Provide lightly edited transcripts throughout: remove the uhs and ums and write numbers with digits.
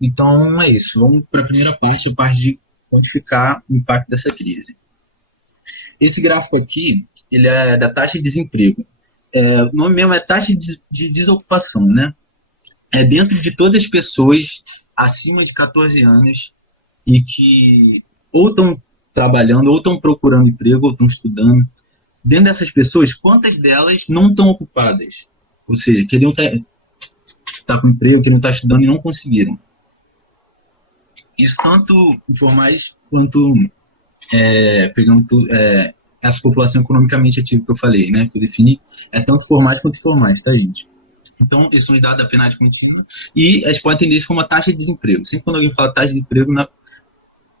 Então é isso. Vamos para a primeira parte, a parte de quantificar o impacto dessa crise. Esse gráfico aqui, ele é da taxa de desemprego. O nome mesmo é taxa de desocupação, né? É dentro de todas as pessoas acima de 14 anos e que ou estão trabalhando, ou estão procurando emprego, ou estão estudando. Dentro dessas pessoas, quantas delas não estão ocupadas? Ou seja, queriam estar com emprego, queriam estar estudando e não conseguiram. Isso tanto informais quanto pegando essa população economicamente ativa que eu falei, né? Que eu defini, é tanto formais quanto informais, tá, gente? Então, esses são os dados da PNAD contínua e a gente pode entender isso como uma taxa de desemprego. Sempre quando alguém fala taxa de desemprego,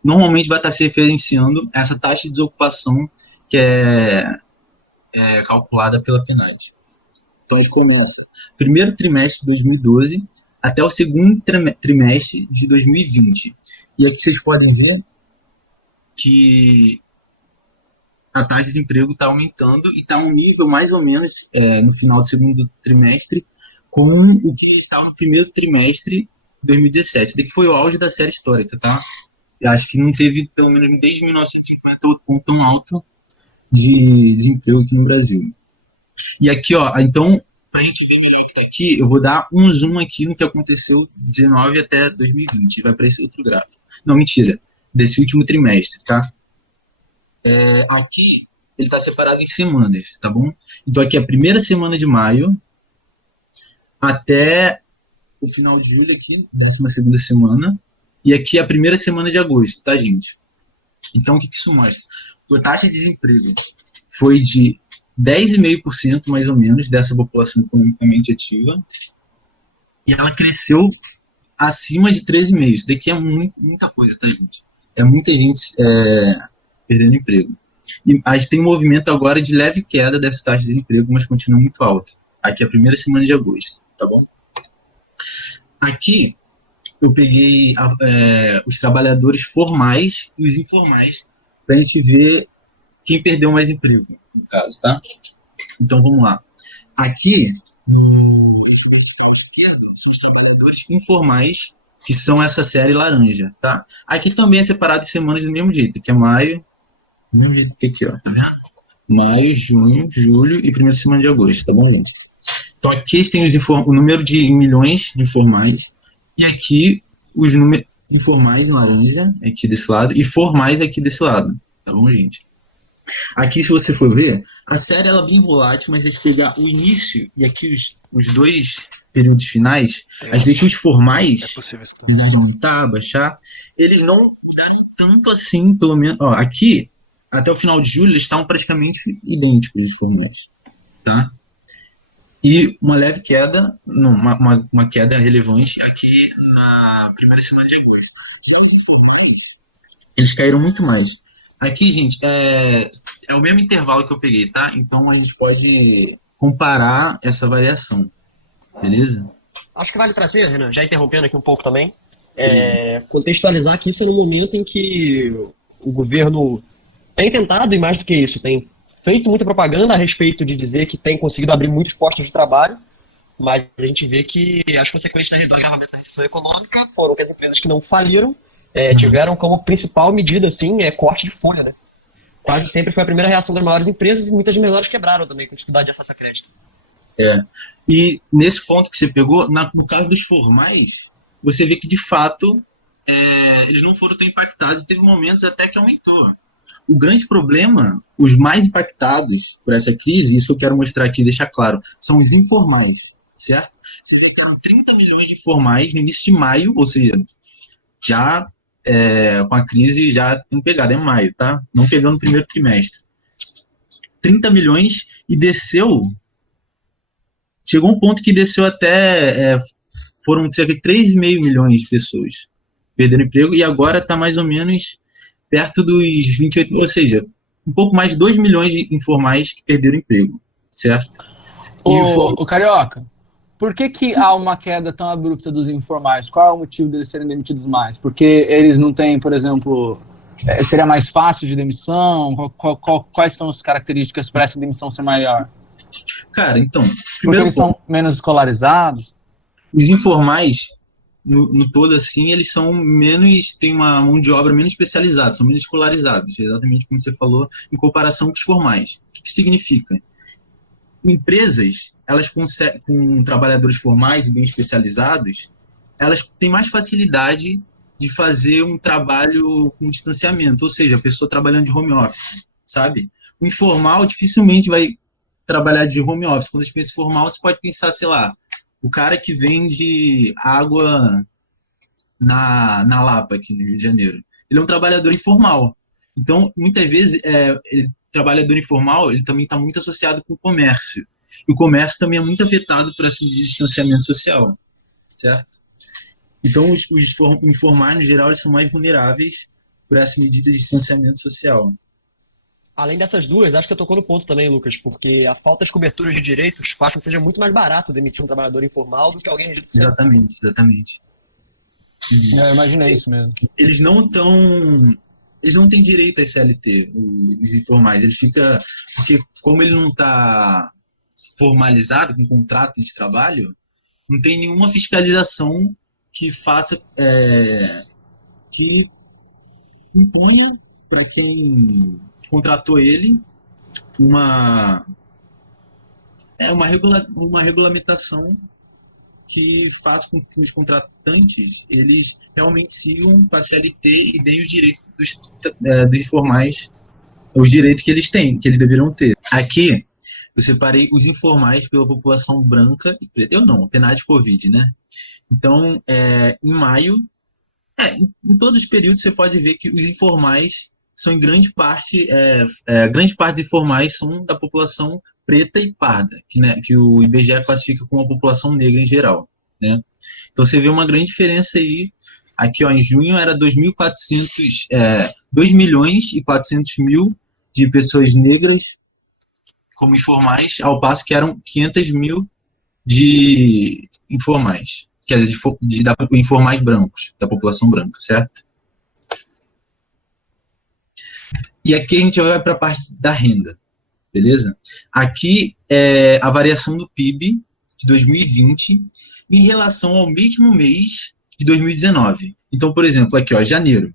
normalmente vai estar se referenciando a essa taxa de desocupação que é calculada pela PNAD. Então, a gente começa primeiro trimestre de 2012 até o segundo trimestre de 2020. E aqui vocês podem ver que a taxa de desemprego está aumentando e está um nível mais ou menos no final do segundo trimestre com o que estava no primeiro trimestre de 2017. Esse daqui foi o auge da série histórica, tá? Eu acho que não teve, pelo menos desde 1950, outro ponto tão alto de desemprego aqui no Brasil. E aqui, ó, então, para a gente ver melhor o que está aqui, eu vou dar um zoom aqui no que aconteceu de 19 até 2020. Vai para esse outro gráfico. Não, mentira. Desse último trimestre, tá? Aqui ele está separado em semanas, tá bom? Então aqui é a primeira semana de maio até o final de julho aqui, 12ª semana, e aqui é a primeira semana de agosto, tá, gente? Então o que isso mostra? A taxa de desemprego foi de 10,5% mais ou menos dessa população economicamente ativa e ela cresceu acima de 13,5%. Isso daqui é muita coisa, tá, gente? É muita gente perdendo emprego. E a gente tem um movimento agora de leve queda dessa taxa de desemprego, mas continua muito alta. Aqui é a primeira semana de agosto, tá bom? Aqui eu peguei os trabalhadores formais e os informais para a gente ver quem perdeu mais emprego, no caso, tá? Então vamos lá. Aqui, no esquerdo, são os trabalhadores informais, que são essa série laranja, tá? Aqui também é separado em semanas do mesmo jeito, que é maio, do mesmo jeito que aqui, ó, tá vendo? Maio, junho, julho e primeira semana de agosto, tá bom, gente? Então aqui tem o número de milhões de informais e aqui os números informais em laranja, aqui desse lado, e formais aqui desse lado, tá bom, gente? Aqui, se você for ver, a série ela é bem volátil, mas a gente pegar o início e aqui os dois períodos finais, a gente vê que os formais, apesar de aumentar, baixar, eles não mudaram tanto assim, pelo menos. Ó, aqui, até o final de julho, eles estavam praticamente idênticos os formais, tá? E uma leve queda, não, uma queda relevante aqui na primeira semana de agosto. Só os formais, eles caíram muito mais. Aqui, gente, é o mesmo intervalo que eu peguei, tá? Então a gente pode comparar essa variação, beleza? Acho que vale trazer, Renan, já interrompendo aqui um pouco também, contextualizar que isso é no momento em que o governo tem tentado, e mais do que isso, tem feito muita propaganda a respeito de dizer que tem conseguido abrir muitos postos de trabalho, mas a gente vê que as consequências do agravamento da recessão econômica foram que as empresas que não faliram tiveram como principal medida, assim, corte de folha, né? Quase sempre foi a primeira reação das maiores empresas e muitas menores quebraram também com dificuldade de acesso a crédito. E nesse ponto que você pegou, no caso dos formais, você vê que de fato eles não foram tão impactados e teve momentos até que aumentou. O grande problema, os mais impactados por essa crise, isso que eu quero mostrar aqui, deixar claro, são os informais, certo? Você vê que eram 30 milhões de informais no início de maio, ou seja, já com a crise já tem pegado, é maio, tá? Não pegando o primeiro trimestre. 30 milhões e desceu, chegou um ponto que desceu até, foram cerca de 3,5 milhões de pessoas perdendo emprego e agora está mais ou menos perto dos 28, ou seja, um pouco mais de 2 milhões de informais que perderam emprego, certo? O Carioca, por que há uma queda tão abrupta dos informais? Qual é o motivo deles serem demitidos mais? Porque eles não têm, por exemplo, seria mais fácil de demissão? Quais são as características para essa demissão ser maior? Cara, então, porque eles são menos escolarizados? Os informais, no todo, assim, eles são menos, tem uma mão de obra menos especializada, são menos escolarizados, exatamente como você falou, em comparação com os formais. O que significa? Empresas, elas com trabalhadores formais e bem especializados, elas têm mais facilidade de fazer um trabalho com distanciamento, ou seja, a pessoa trabalhando de home office, sabe? O informal dificilmente vai trabalhar de home office. Quando a gente pensa em formal, você pode pensar, sei lá, o cara que vende água na Lapa, aqui no Rio de Janeiro. Ele é um trabalhador informal. Então, muitas vezes, trabalhador informal, ele também está muito associado com o comércio. E o comércio também é muito afetado por essa medida de distanciamento social, certo? Então, os informais, no geral, eles são mais vulneráveis por essa medida de distanciamento social. Além dessas duas, acho que você tocou no ponto também, Lucas, porque a falta de cobertura de direitos faz com que seja muito mais barato demitir um trabalhador informal do que alguém regido por Exatamente, exatamente. Eu imaginei isso mesmo. Eles não têm direito a CLT, os informais. Ele fica, porque como ele não está formalizado com contrato de trabalho, não tem nenhuma fiscalização que faça, que imponha para quem contratou ele uma regulamentação que faz com que os contratantes eles realmente sigam para a CLT e deem os direitos dos informais, os direitos que eles têm, que eles deveriam ter. Aqui, eu separei os informais pela população branca e preta. Eu não, penais de Covid, né? Então, em maio, em todos os períodos você pode ver que os informais são em grande parte dos informais são da população preta e parda, que o IBGE classifica como a população negra em geral, né? Então você vê uma grande diferença aí. Aqui, ó, em junho era 2 milhões e 400 mil de pessoas negras como informais, ao passo que eram 500 mil de informais, quer dizer, informais brancos, da população branca, certo? E aqui a gente vai para a parte da renda, beleza? Aqui é a variação do PIB de 2020 em relação ao mesmo mês de 2019. Então, por exemplo, aqui, ó, janeiro.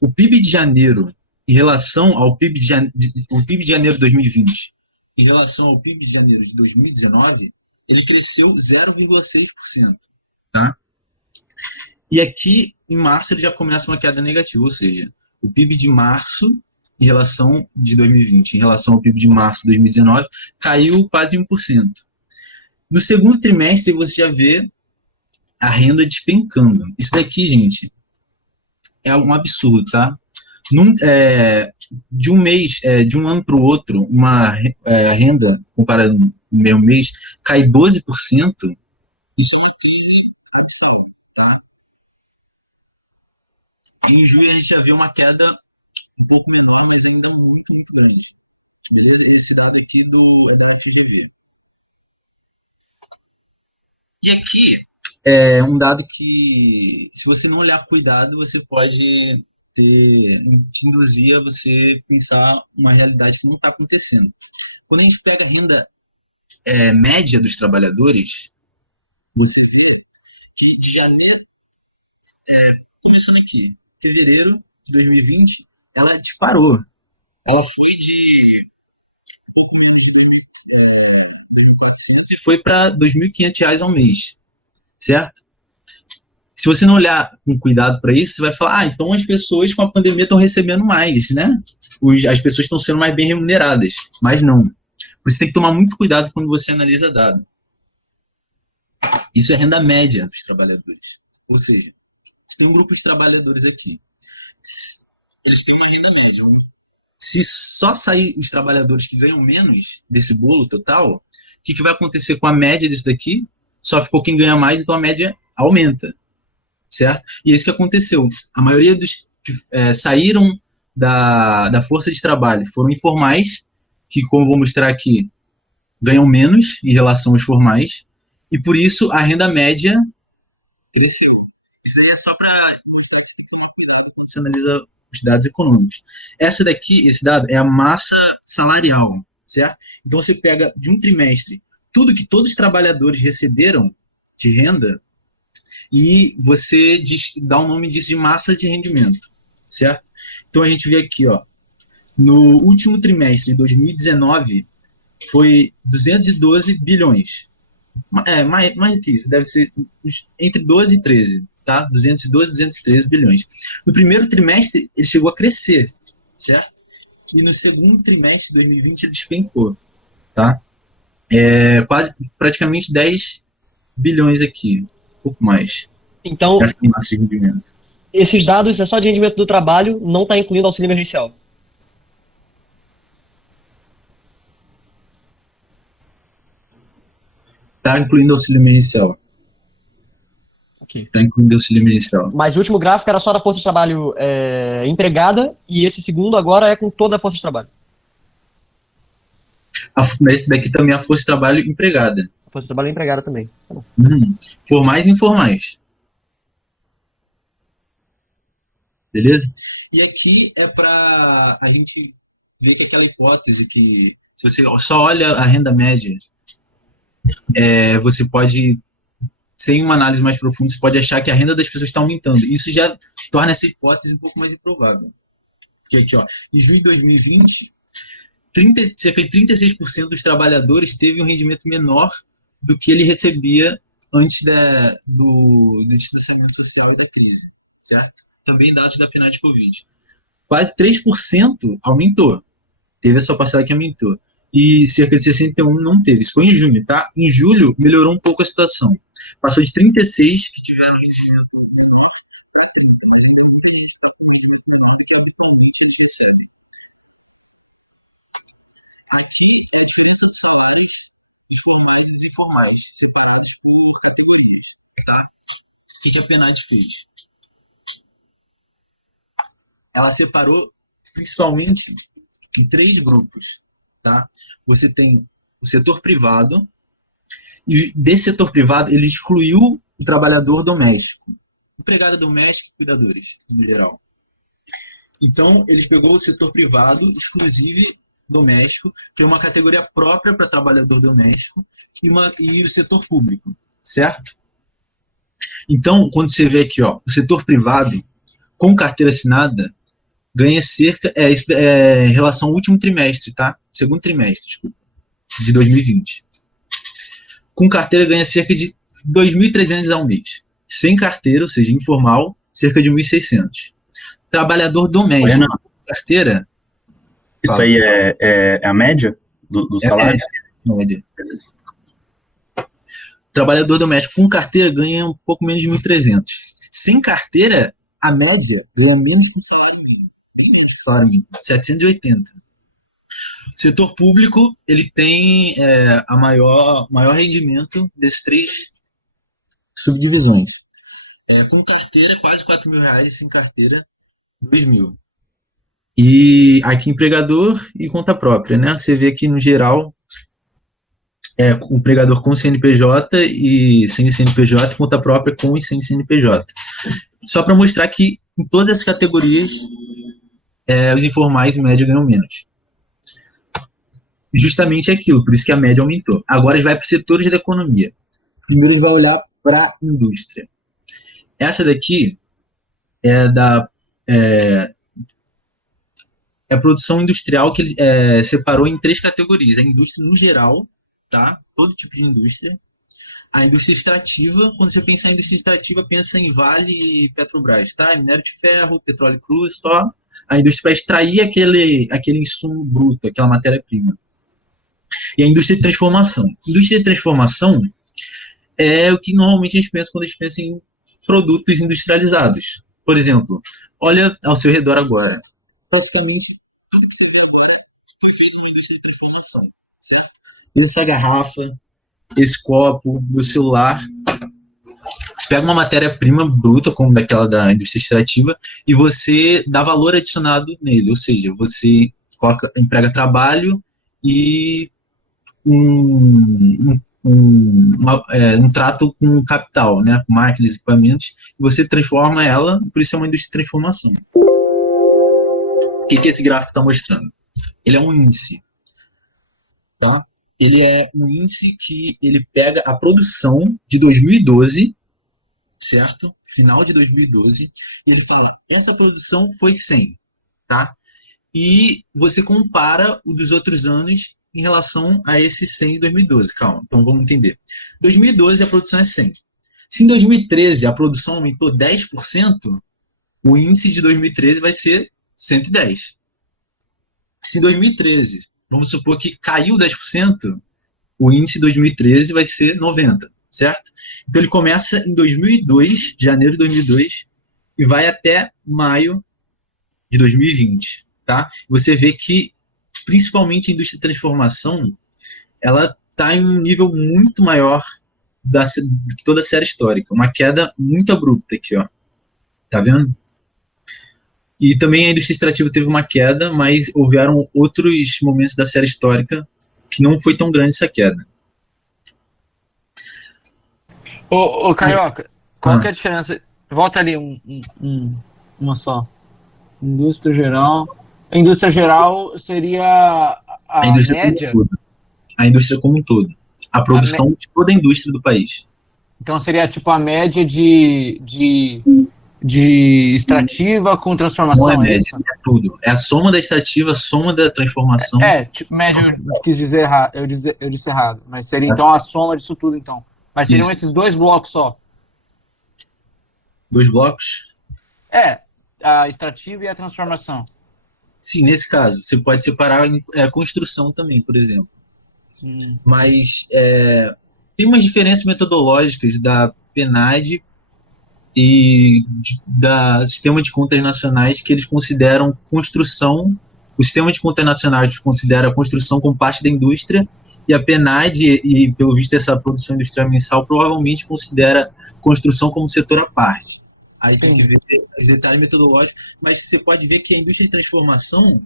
O PIB de janeiro em relação ao PIB de janeiro de 2020, em relação ao PIB de janeiro de 2019, ele cresceu 0,6%, tá? E aqui, em março, ele já começa uma queda negativa, ou seja, o PIB de março de 2020 em relação ao PIB de março de 2019 caiu quase 1%. No segundo trimestre, você já vê a renda despencando. Isso daqui, gente, é um absurdo, tá? De um ano para o outro, uma renda, comparada no mesmo mês, cai 12%. Isso é uma crise, tá? Em julho, a gente já vê uma queda um pouco menor, mas ainda muito, muito grande. Beleza? Esse dado aqui é da FGV. E aqui é um dado que, se você não olhar com cuidado, você pode te induzir a você pensar uma realidade que não está acontecendo. Quando a gente pega a renda média dos trabalhadores, você vê que de janeiro, começando aqui, fevereiro de 2020, ela disparou. Ela foi para R$ 2.500 ao mês, certo? Se você não olhar com cuidado para isso, você vai falar, então as pessoas com a pandemia estão recebendo mais, né? As pessoas estão sendo mais bem remuneradas, mas não. Por isso tem que tomar muito cuidado quando você analisa dado. Isso é renda média dos trabalhadores. Ou seja, você tem um grupo de trabalhadores aqui. Eles têm uma renda média. Se só sair os trabalhadores que ganham menos desse bolo total, o que vai acontecer com a média disso daqui? Só ficou quem ganha mais, então a média aumenta, certo? E é isso que aconteceu. A maioria dos que saíram da força de trabalho foram informais, que, como eu vou mostrar aqui, ganham menos em relação aos formais, e por isso a renda média cresceu. Isso daí é só para quando você analisa os dados econômicos. Esse dado é a massa salarial, certo? Então você pega de um trimestre tudo que todos os trabalhadores receberam de renda, e você dá o nome disso de massa de rendimento, certo? Então a gente vê aqui, ó, no último trimestre de 2019 foi 212 bilhões. Mais do que isso, deve ser entre 12 e 13, tá? 212 e 213 bilhões. No primeiro trimestre ele chegou a crescer, certo? E no segundo trimestre de 2020 ele despencou, tá? Praticamente 10 bilhões aqui, um pouco mais. Então, Essa é a massa de rendimento. esses dados é só de rendimento do trabalho, não está incluindo auxílio emergencial. Tá incluindo auxílio emergencial. Okay. Tá incluindo auxílio emergencial. Mas o último gráfico era só da força de trabalho empregada, e esse segundo agora é com toda a força de trabalho. Esse daqui também é a força de trabalho empregada. A força de trabalho empregada também. Tá bom. Formais e informais. Beleza? E aqui é para a gente ver que aquela hipótese que, se você só olha a renda média, você pode, sem uma análise mais profunda, você pode achar que a renda das pessoas está aumentando. Isso já torna essa hipótese um pouco mais improvável. Porque aqui, ó, em junho de 2020, cerca de 36% dos trabalhadores teve um rendimento menor do que ele recebia antes do distanciamento social e da crise, certo? Também dados da PNAD Covid. Quase 3% aumentou. Teve a sua passada que aumentou. E cerca de 61% não teve. Isso foi em junho, tá? Em julho, melhorou um pouco a situação. Passou de 36 que tiveram rendimento menor para 30. Mas ainda muita gente está com rendimento menor do que habitualmente eles recebem. Aqui é a diferença dos salários, os formais e os informais, separados por categorias. Tá? O que a PNAD fez? Ela separou principalmente em 3 grupos. Tá? Você tem o setor privado, e desse setor privado ele excluiu o trabalhador doméstico, empregada doméstica e cuidadores, no geral. Então, ele pegou o setor privado, exclusivo doméstico, que é uma categoria própria para trabalhador doméstico, e o setor público, certo? Então, quando você vê aqui, ó, o setor privado, com carteira assinada, ganha cerca, isso é em relação ao último trimestre, tá? Segundo trimestre, desculpa, de 2020. Com carteira ganha cerca de 2.300 ao mês. Sem carteira, ou seja, informal, cerca de 1.600. Trabalhador doméstico, com carteira... Isso aí é a média do salário? Média. Beleza. Trabalhador doméstico com carteira ganha um pouco menos de 1.300. Sem carteira, a média ganha menos que o salário mínimo. 780. O setor público ele tem a maior rendimento desses 3 subdivisões. Com carteira, quase R$4.000, sem carteira, R$2.000. E aqui empregador e conta própria, né? Você vê aqui no geral o empregador com CNPJ e sem CNPJ, conta própria com e sem CNPJ. Só para mostrar que em todas essas categorias os informais em média ganham menos. Justamente aquilo, por isso que a média aumentou. Agora a gente vai para os setores da economia. Primeiro a gente vai olhar para a indústria. Essa daqui é a produção industrial que ele separou em 3 categorias. A indústria no geral, tá? Todo tipo de indústria. A indústria extrativa, quando você pensa em indústria extrativa, pensa em Vale e Petrobras, tá? Minério de ferro, petróleo cru, só a indústria para extrair aquele insumo bruto, aquela matéria-prima. E a indústria de transformação. Indústria de transformação é o que normalmente a gente pensa quando a gente pensa em produtos industrializados. Por exemplo, olha ao seu redor agora. Praticamente tudo que você vê agora foi feito numa indústria de transformação, certo? Essa garrafa, esse copo, meu celular. Você pega uma matéria-prima bruta, como daquela da indústria extrativa, e você dá valor adicionado nele, ou seja, você emprega trabalho e um trato com capital, né, com máquinas, equipamentos, e você transforma ela, por isso é uma indústria de transformação. O que esse gráfico está mostrando? Ele é um índice, tá? Ele é um índice que ele pega a produção de 2012 certo? Final de 2012, e ele fala, essa produção foi 100, tá? E você compara o dos outros anos em relação a esse 100 de 2012. Calma, então vamos entender. 2012 a produção é 100. Se em 2013 a produção aumentou 10%, o índice de 2013 vai ser 110. Se em 2013, vamos supor que caiu 10%, o índice de 2013 vai ser 90, certo? Então ele começa em 2002, janeiro de 2002, e vai até maio de 2020, tá? Você vê que, principalmente a indústria de transformação, ela está em um nível muito maior de toda a série histórica. Uma queda muito abrupta aqui, ó. Tá vendo? E também a indústria extrativa teve uma queda, mas houveram outros momentos da série histórica que não foi tão grande essa queda. Ô Carioca, qual que é a diferença? Volta ali uma só. Indústria geral. A indústria geral seria a média? A indústria como um todo. A produção de toda a indústria do país. Então seria tipo a média de extrativa com transformação, não é média, isso? É tudo. É a soma da extrativa, a soma da transformação. Tipo, média eu quis dizer errado, eu disse errado. Mas seria então a soma disso tudo, então. Mas seriam esses dois blocos só. 2 blocos? A extrativa e a transformação. Sim, nesse caso. Você pode separar a construção também, por exemplo. Mas tem umas diferenças metodológicas da PNAD e da Sistema de Contas Nacionais que eles consideram construção. O Sistema de Contas Nacionais considera a construção como parte da indústria e a PNAD, e pelo visto essa produção industrial mensal, provavelmente considera construção como setor à parte. Aí tem que ver os detalhes metodológicos, mas você pode ver que a indústria de transformação,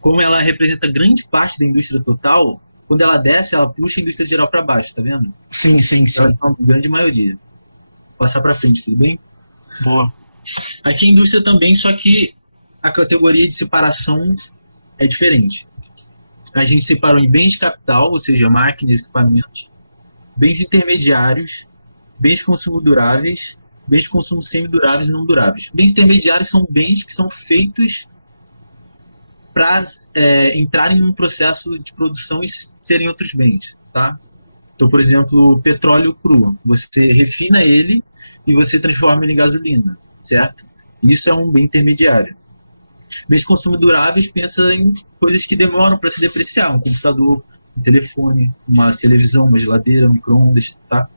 como ela representa grande parte da indústria total, quando ela desce, ela puxa a indústria geral para baixo, tá vendo? Sim. Ela é uma grande maioria. Vou passar para frente, tudo bem? Boa. Aqui a indústria também, só que a categoria de separação é diferente. A gente separou em bens de capital, ou seja, máquinas, equipamentos, bens intermediários, bens de consumo duráveis, bens de consumo semiduráveis e não duráveis. Bens intermediários são bens que são feitos para entrarem num processo de produção e serem outros bens, tá? Então, por exemplo, petróleo cru, você refina ele e você transforma ele em gasolina, certo? Isso é um bem intermediário. Bens de consumo duráveis, pensa em coisas que demoram para se depreciar, um computador, um telefone, uma televisão, uma geladeira, um micro-ondas, tá?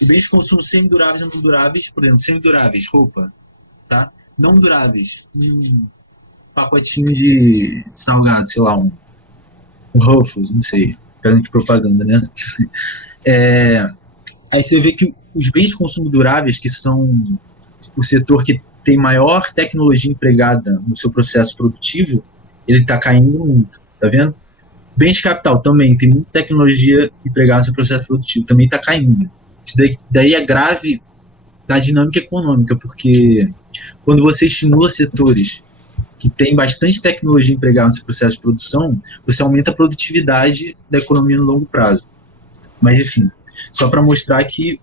E bens de consumo semiduráveis e não duráveis, por exemplo, semiduráveis, roupa, tá? Não duráveis, um pacotinho de salgado, sei lá, um Ruffles, não sei, grande propaganda, né? Aí você vê que os bens de consumo duráveis, que são o setor que tem maior tecnologia empregada no seu processo produtivo, ele está caindo muito, tá vendo? Bens de capital também, tem muita tecnologia empregada no seu processo produtivo, também está caindo. Isso daí é grave da dinâmica econômica, porque quando você estimula setores que têm bastante tecnologia empregada no seu processo de produção, você aumenta a produtividade da economia no longo prazo. Mas, enfim, só para mostrar que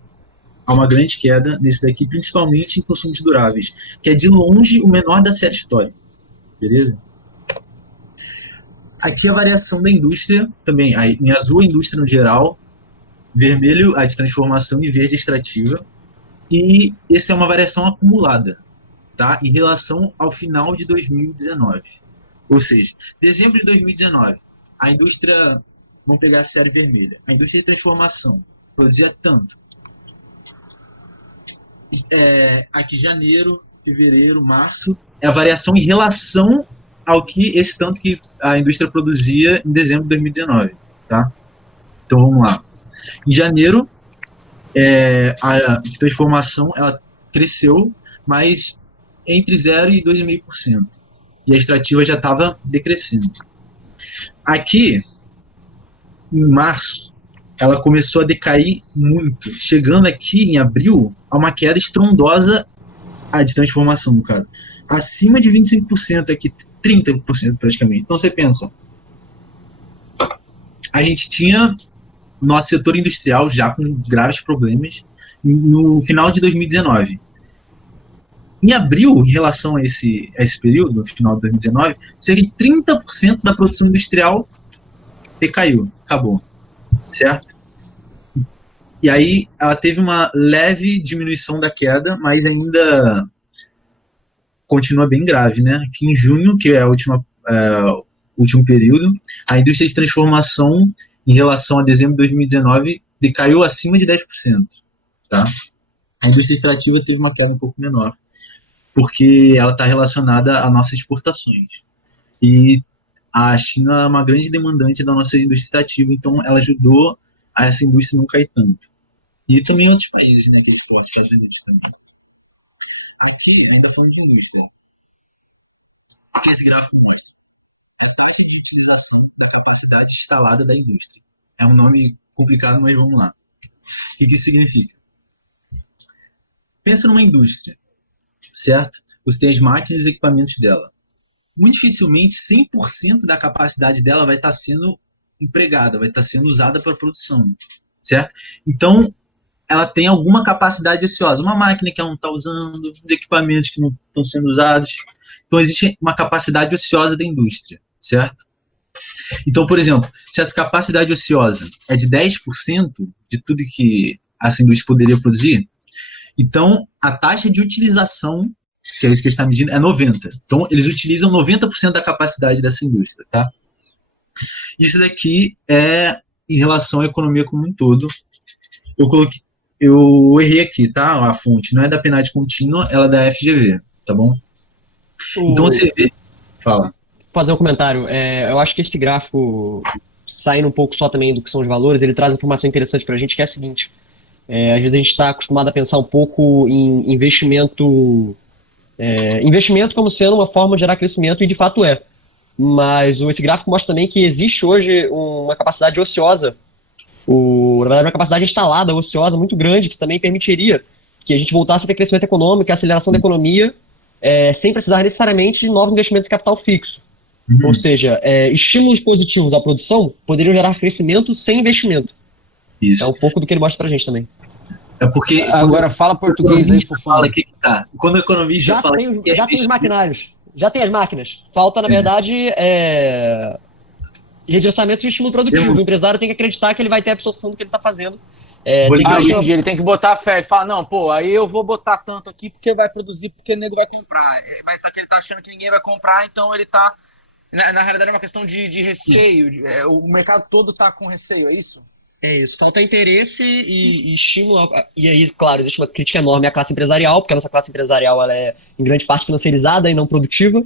há uma grande queda nesse daqui, principalmente em consumos duráveis, que é de longe o menor da série histórica. Beleza? Aqui a variação da indústria também. Em azul a indústria no geral, vermelho a de transformação e verde a extrativa. E essa é uma variação acumulada, tá? Em relação ao final de 2019. Ou seja, dezembro de 2019, a indústria, vamos pegar a série vermelha, a indústria de transformação produzia tanto. Aqui janeiro, fevereiro, março, é a variação em relação ao que esse tanto que a indústria produzia em dezembro de 2019, tá? Então vamos lá. Em janeiro, a de transformação ela cresceu, mas entre 0% e 2,5%. E a extrativa já estava decrescendo. Aqui, em março, ela começou a decair muito, chegando aqui em abril a uma queda estrondosa, a de transformação, no caso. Acima de 25%, aqui 30% praticamente. Então você pensa, a gente tinha nosso setor industrial já com graves problemas, no final de 2019. Em abril, em relação a esse período, no final de 2019, cerca de 30% da produção industrial decaiu, acabou, certo? E aí ela teve uma leve diminuição da queda, mas ainda continua bem grave, né? Que em junho, que é o último período, a indústria de transformação em relação a dezembro de 2019 decaiu acima de 10%, tá? A indústria extrativa teve uma queda um pouco menor, porque ela está relacionada a nossas exportações. E a China é uma grande demandante da nossa indústria extrativa, então ela ajudou a essa indústria não cair tanto. E também outros países, né, que exportam, Estados Unidos também. Aqui, ainda falando de indústria, o que esse gráfico mostra? É a taxa de utilização da capacidade instalada da indústria. É um nome complicado, mas vamos lá. O que isso significa? Pensa numa indústria, certo? Você tem as máquinas e equipamentos dela. Muito dificilmente 100% da capacidade dela vai estar sendo empregada, vai estar sendo usada para a produção, certo? Então, ela tem alguma capacidade ociosa, uma máquina que ela não está usando, os equipamentos que não estão sendo usados. Então, existe uma capacidade ociosa da indústria, certo? Então, por exemplo, se essa capacidade ociosa é de 10% de tudo que essa indústria poderia produzir, então a taxa de utilização, que é isso que a gente está medindo, é 90%. Então, eles utilizam 90% da capacidade dessa indústria, tá? Isso daqui é em relação à economia como um todo. Eu errei aqui, tá? A fonte não é da PNAD contínua, ela é da FGV, tá bom? Então você vê... Fala. Fazer um comentário. Eu acho que esse gráfico, saindo um pouco só também do que são os valores, ele traz informação interessante para a gente, que é a seguinte. Às vezes a gente está acostumado a pensar um pouco em investimento como sendo uma forma de gerar crescimento, e de fato é. Mas esse gráfico mostra também que existe hoje uma capacidade ociosa, na verdade uma capacidade instalada, ociosa, muito grande, que também permitiria que a gente voltasse a ter crescimento econômico, a aceleração da economia, sem precisar necessariamente de novos investimentos de capital fixo. Ou seja, estímulos positivos à produção poderiam gerar crescimento sem investimento. Isso. É um pouco do que ele mostra pra gente também. É porque... Agora fala português aí, fala que tá. Quando o economista Já fala tem, que já tem os maquinários. Já tem as máquinas. Falta, na verdade, redirecionamento de estímulo produtivo. O empresário tem que acreditar que ele vai ter a absorção do que ele está fazendo. Entendi. Ele tem que botar fé. Ele fala, não, pô, aí eu vou botar tanto aqui porque vai produzir, porque o nego vai comprar. Mas só que ele tá achando que ninguém vai comprar, então ele tá... Na realidade é uma questão de receio. O mercado todo tá com receio, é isso? É isso, falta interesse e estímulo. E aí, claro, existe uma crítica enorme à classe empresarial, porque a nossa classe empresarial ela é, em grande parte, financiarizada e não produtiva,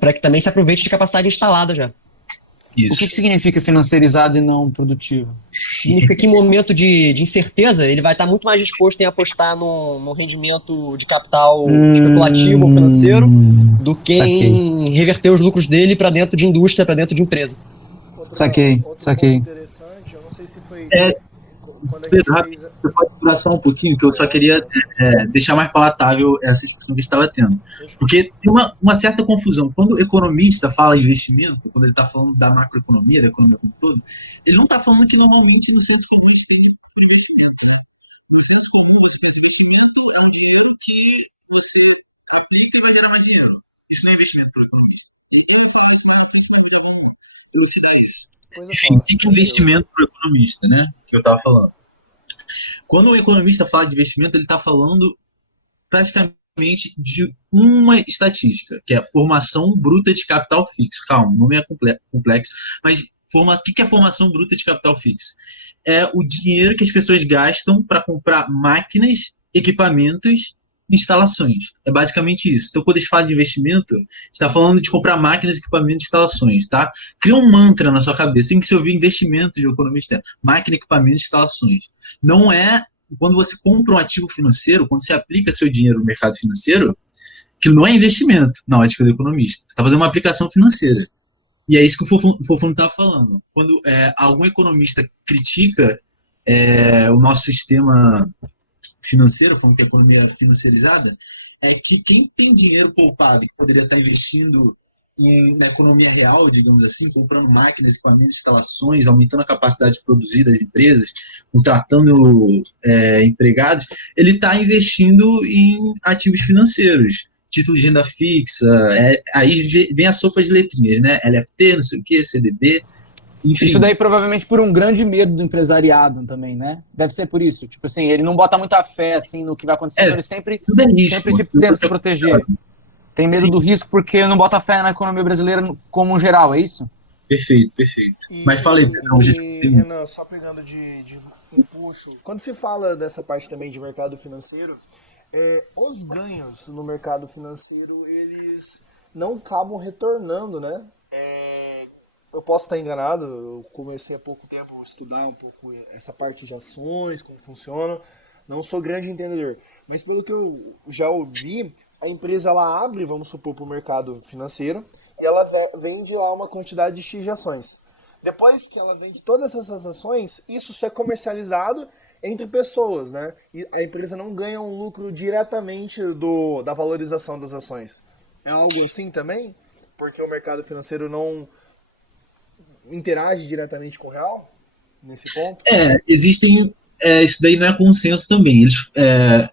para que também se aproveite de capacidade instalada já. Isso. O que significa financiarizado e não produtivo? Significa que em momento de incerteza, ele vai estar muito mais disposto em apostar no rendimento de capital especulativo ou financeiro do que em reverter os lucros dele para dentro de indústria, para dentro de empresa. Saquei. Interessante, eu não sei se foi quando a Pedro, gente rápido, você pode segurar só um pouquinho, que eu só queria deixar mais palatável essa discussão que estava tendo. Porque tem uma certa confusão. Quando o economista fala em investimento, quando ele está falando da macroeconomia, da economia como um todo, ele não está falando que normalmente não são investimento. Isso não é investimento para o economista. Enfim, o que é investimento para o economista, né? Que eu estava falando. Quando o economista fala de investimento, ele está falando praticamente de uma estatística, que é a formação bruta de capital fixo. Calma, não é complexo, mas o que é a formação bruta de capital fixo? É o dinheiro que as pessoas gastam para comprar máquinas, equipamentos, instalações. É basicamente isso. Então, quando a gente fala de investimento, está falando de comprar máquinas, equipamentos, instalações, tá? Cria um mantra na sua cabeça. Tem que se ouvir investimento de economista, máquina, equipamentos, instalações. Não é quando você compra um ativo financeiro, quando você aplica seu dinheiro no mercado financeiro, que não é investimento na ótica do economista. Você está fazendo uma aplicação financeira. E é isso que o Fofano estava falando. Quando algum economista critica o nosso sistema financeiro, como que a economia é financiarizada, é que quem tem dinheiro poupado e que poderia estar investindo na economia real, digamos assim, comprando máquinas, equipamentos, instalações, aumentando a capacidade de produzir das empresas, contratando empregados, ele está investindo em ativos financeiros, títulos de renda fixa, aí vem a sopa de letrinhas, né? LFT, não sei o que, CDB, enfim. Isso daí provavelmente por um grande medo do empresariado também, né? Deve ser por isso. Tipo assim, ele não bota muita fé assim, no que vai acontecer, então ele sempre, tudo é risco, sempre tenta se proteger. Tem medo do risco porque não bota fé na economia brasileira como geral, é isso? Perfeito. Mas falei, Renan, só pegando de empuxo, quando se fala dessa parte também de mercado financeiro, os ganhos no mercado financeiro, eles não acabam retornando, né? Eu posso estar enganado, eu comecei há pouco tempo a estudar um pouco essa parte de ações, como funciona, não sou grande entendedor, mas pelo que eu já ouvi, a empresa ela abre, vamos supor, para o mercado financeiro e ela vende lá uma quantidade de X de ações. Depois que ela vende todas essas ações, isso é comercializado entre pessoas, né? E a empresa não ganha um lucro diretamente da valorização das ações. É algo assim também? Porque o mercado financeiro não interage diretamente com o real nesse ponto? Existem. Isso daí não é consenso também.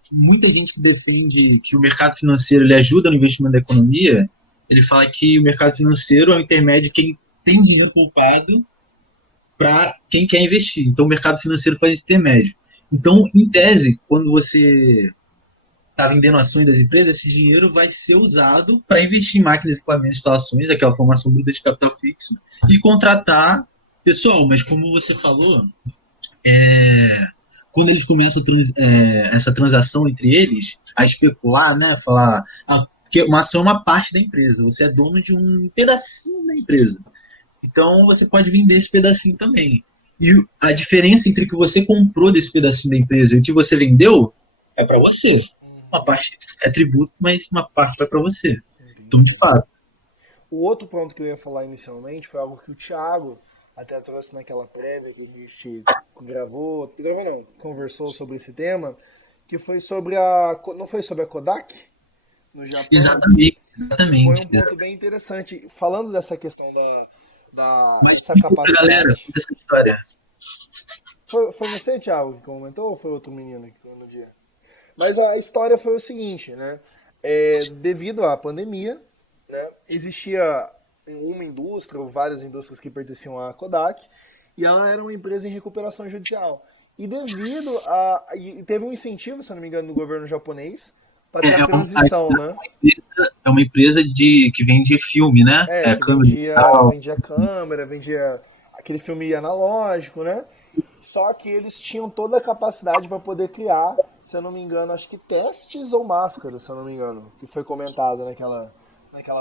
Muita gente que defende que o mercado financeiro ele ajuda no investimento da economia, ele fala que o mercado financeiro é o intermédio de quem tem dinheiro poupado para quem quer investir. Então, o mercado financeiro faz esse intermédio. Então, em tese, quando você está vendendo ações das empresas, esse dinheiro vai ser usado para investir em máquinas, equipamentos, instalações, aquela formação bruta de capital fixo, e contratar pessoal. Mas, como você falou, quando eles começam essa transação entre eles, a especular, né, falar, porque uma ação é uma parte da empresa, você é dono de um pedacinho da empresa, então você pode vender esse pedacinho também, e a diferença entre o que você comprou desse pedacinho da empresa e o que você vendeu é para você, uma parte é tributo, mas uma parte vai para você. Então, de fato. O outro ponto que eu ia falar inicialmente foi algo que o Thiago até trouxe naquela prévia que a gente conversou sobre esse tema, que foi sobre não foi sobre a Kodak no Japão? Exatamente. Foi um ponto bem interessante. Falando dessa questão Mas dessa capacidade. Galera, dessa história. Foi você, Thiago, que comentou ou foi outro menino que comentou no dia? Mas a história foi o seguinte, né? Devido à pandemia, né, existia uma indústria ou várias indústrias que pertenciam à Kodak e ela era uma empresa em recuperação judicial. E teve um incentivo, se eu não me engano, do governo japonês para ter a transição, né? É uma empresa que vende filme, né? Vendia câmera, vendia aquele filme analógico, né? Só que eles tinham toda a capacidade para poder criar, se eu não me engano, acho que testes ou máscaras, se eu não me engano, que foi comentado naquela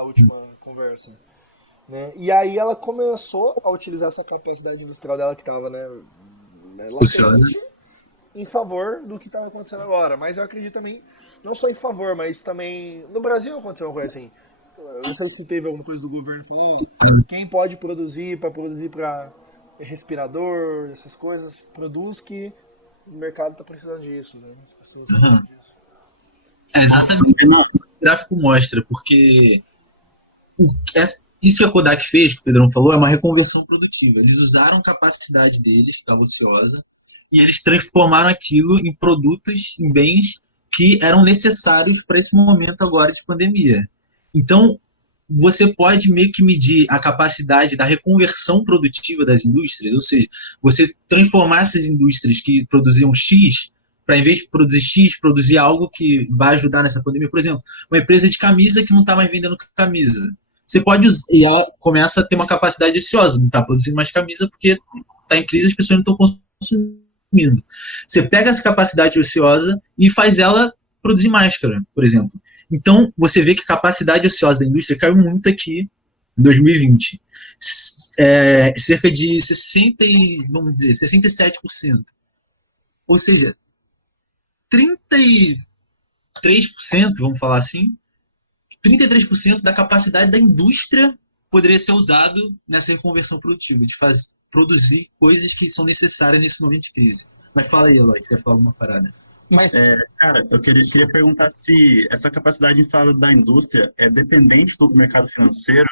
última conversa. Né? E aí ela começou a utilizar essa capacidade industrial dela que estava latente em favor do que estava acontecendo agora. Mas eu acredito também, não só em favor, mas também no Brasil aconteceu uma coisa assim. Eu não sei se teve alguma coisa do governo falando quem pode produzir para respirador, essas coisas, produz que o mercado está precisando disso, né? As pessoas precisam disso. Exatamente, o gráfico mostra, porque isso que a Kodak fez, que o Pedrão falou, é uma reconversão produtiva. Eles usaram a capacidade deles, que estava ociosa, e eles transformaram aquilo em produtos, em bens que eram necessários para esse momento agora de pandemia. Então, você pode meio que medir a capacidade da reconversão produtiva das indústrias, ou seja, você transformar essas indústrias que produziam X, para em vez de produzir X, produzir algo que vai ajudar nessa pandemia. Por exemplo, uma empresa de camisa que não está mais vendendo camisa. Você pode usar, e ela começa a ter uma capacidade ociosa, não está produzindo mais camisa porque está em crise, as pessoas não estão consumindo. Você pega essa capacidade ociosa e faz ela produzir máscara, por exemplo. Então, você vê que a capacidade ociosa da indústria caiu muito aqui em 2020. Cerca de 67%. Ou seja, 33%, vamos falar assim, 33% da capacidade da indústria poderia ser usado nessa reconversão produtiva, de produzir coisas que são necessárias nesse momento de crise. Mas fala aí, Eloy, quer falar alguma parada? Cara, eu queria perguntar se essa capacidade instalada da indústria é dependente do mercado financeiro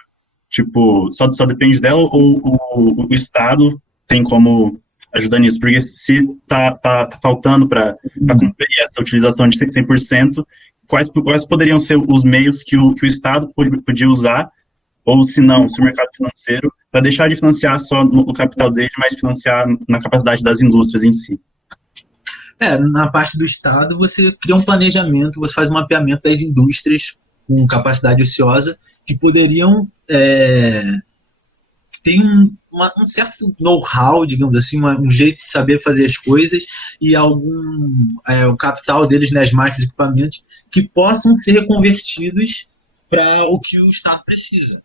Tipo, só depende dela ou o Estado tem como ajudar nisso? Porque se tá faltando para cumprir essa utilização de 100%, quais poderiam ser os meios que o Estado podia usar, ou se não, se o mercado financeiro, para deixar de financiar só no capital dele, mas financiar na capacidade das indústrias em si? Na parte do Estado, você cria um planejamento, você faz um mapeamento das indústrias com capacidade ociosa que poderiam ter um certo know-how, digamos assim, um jeito de saber fazer as coisas e o capital deles, né, as máquinas e equipamentos, que possam ser reconvertidos para o que o Estado precisa.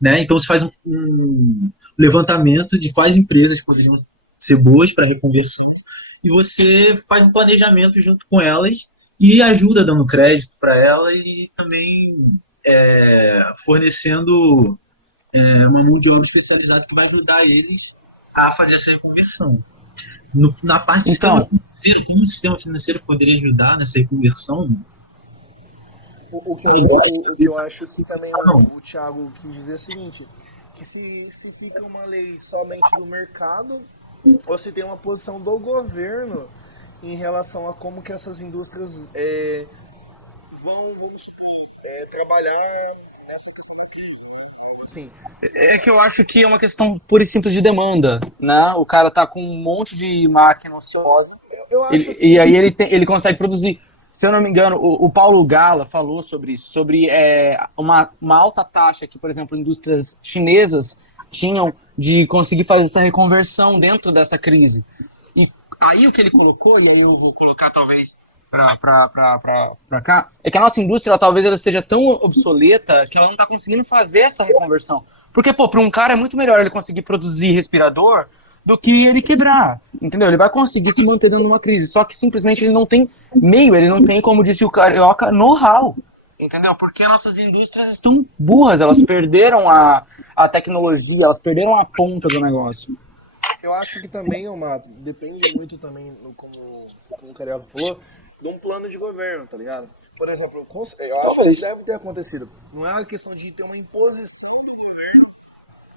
Né? Então, você faz um levantamento de quais empresas poderiam ser boas para reconversão e você faz um planejamento junto com elas e ajuda dando crédito para elas e também fornecendo uma mão de obra especializada que vai ajudar eles a fazer essa reconversão. Na parte Então, como o sistema financeiro poderia ajudar nessa reconversão? O que eu acho que também o Thiago quis dizer é o seguinte, que se fica uma lei somente do mercado, ou se tem uma posição do governo em relação a como que essas indústrias vão trabalhar nessa questão. Sim. é que eu acho que é uma questão pura e simples de demanda, né? O cara tá com um monte de máquina ociosa Eu acho assim, e aí ele consegue produzir. Se eu não me engano, o Paulo Gala falou sobre isso, sobre uma alta taxa que, por exemplo, indústrias chinesas tinham de conseguir fazer essa reconversão dentro dessa crise. E aí o que ele colocou, eu vou colocar talvez para cá, é que a nossa indústria talvez ela esteja tão obsoleta que ela não está conseguindo fazer essa reconversão. Porque, para um cara é muito melhor ele conseguir produzir respirador do que ele quebrar, entendeu? Ele vai conseguir se manter dentro de uma crise, só que simplesmente ele não tem meio, ele não tem, como disse o Carioca, know-how, entendeu? Porque nossas indústrias estão burras, elas perderam a tecnologia, elas perderam a ponta do negócio. eu acho que também, Mato, depende muito também, como o Carioca falou, de um plano de governo, tá ligado? Por exemplo, eu acho que isso deve ter acontecido. Não é uma questão de ter uma imposição do governo,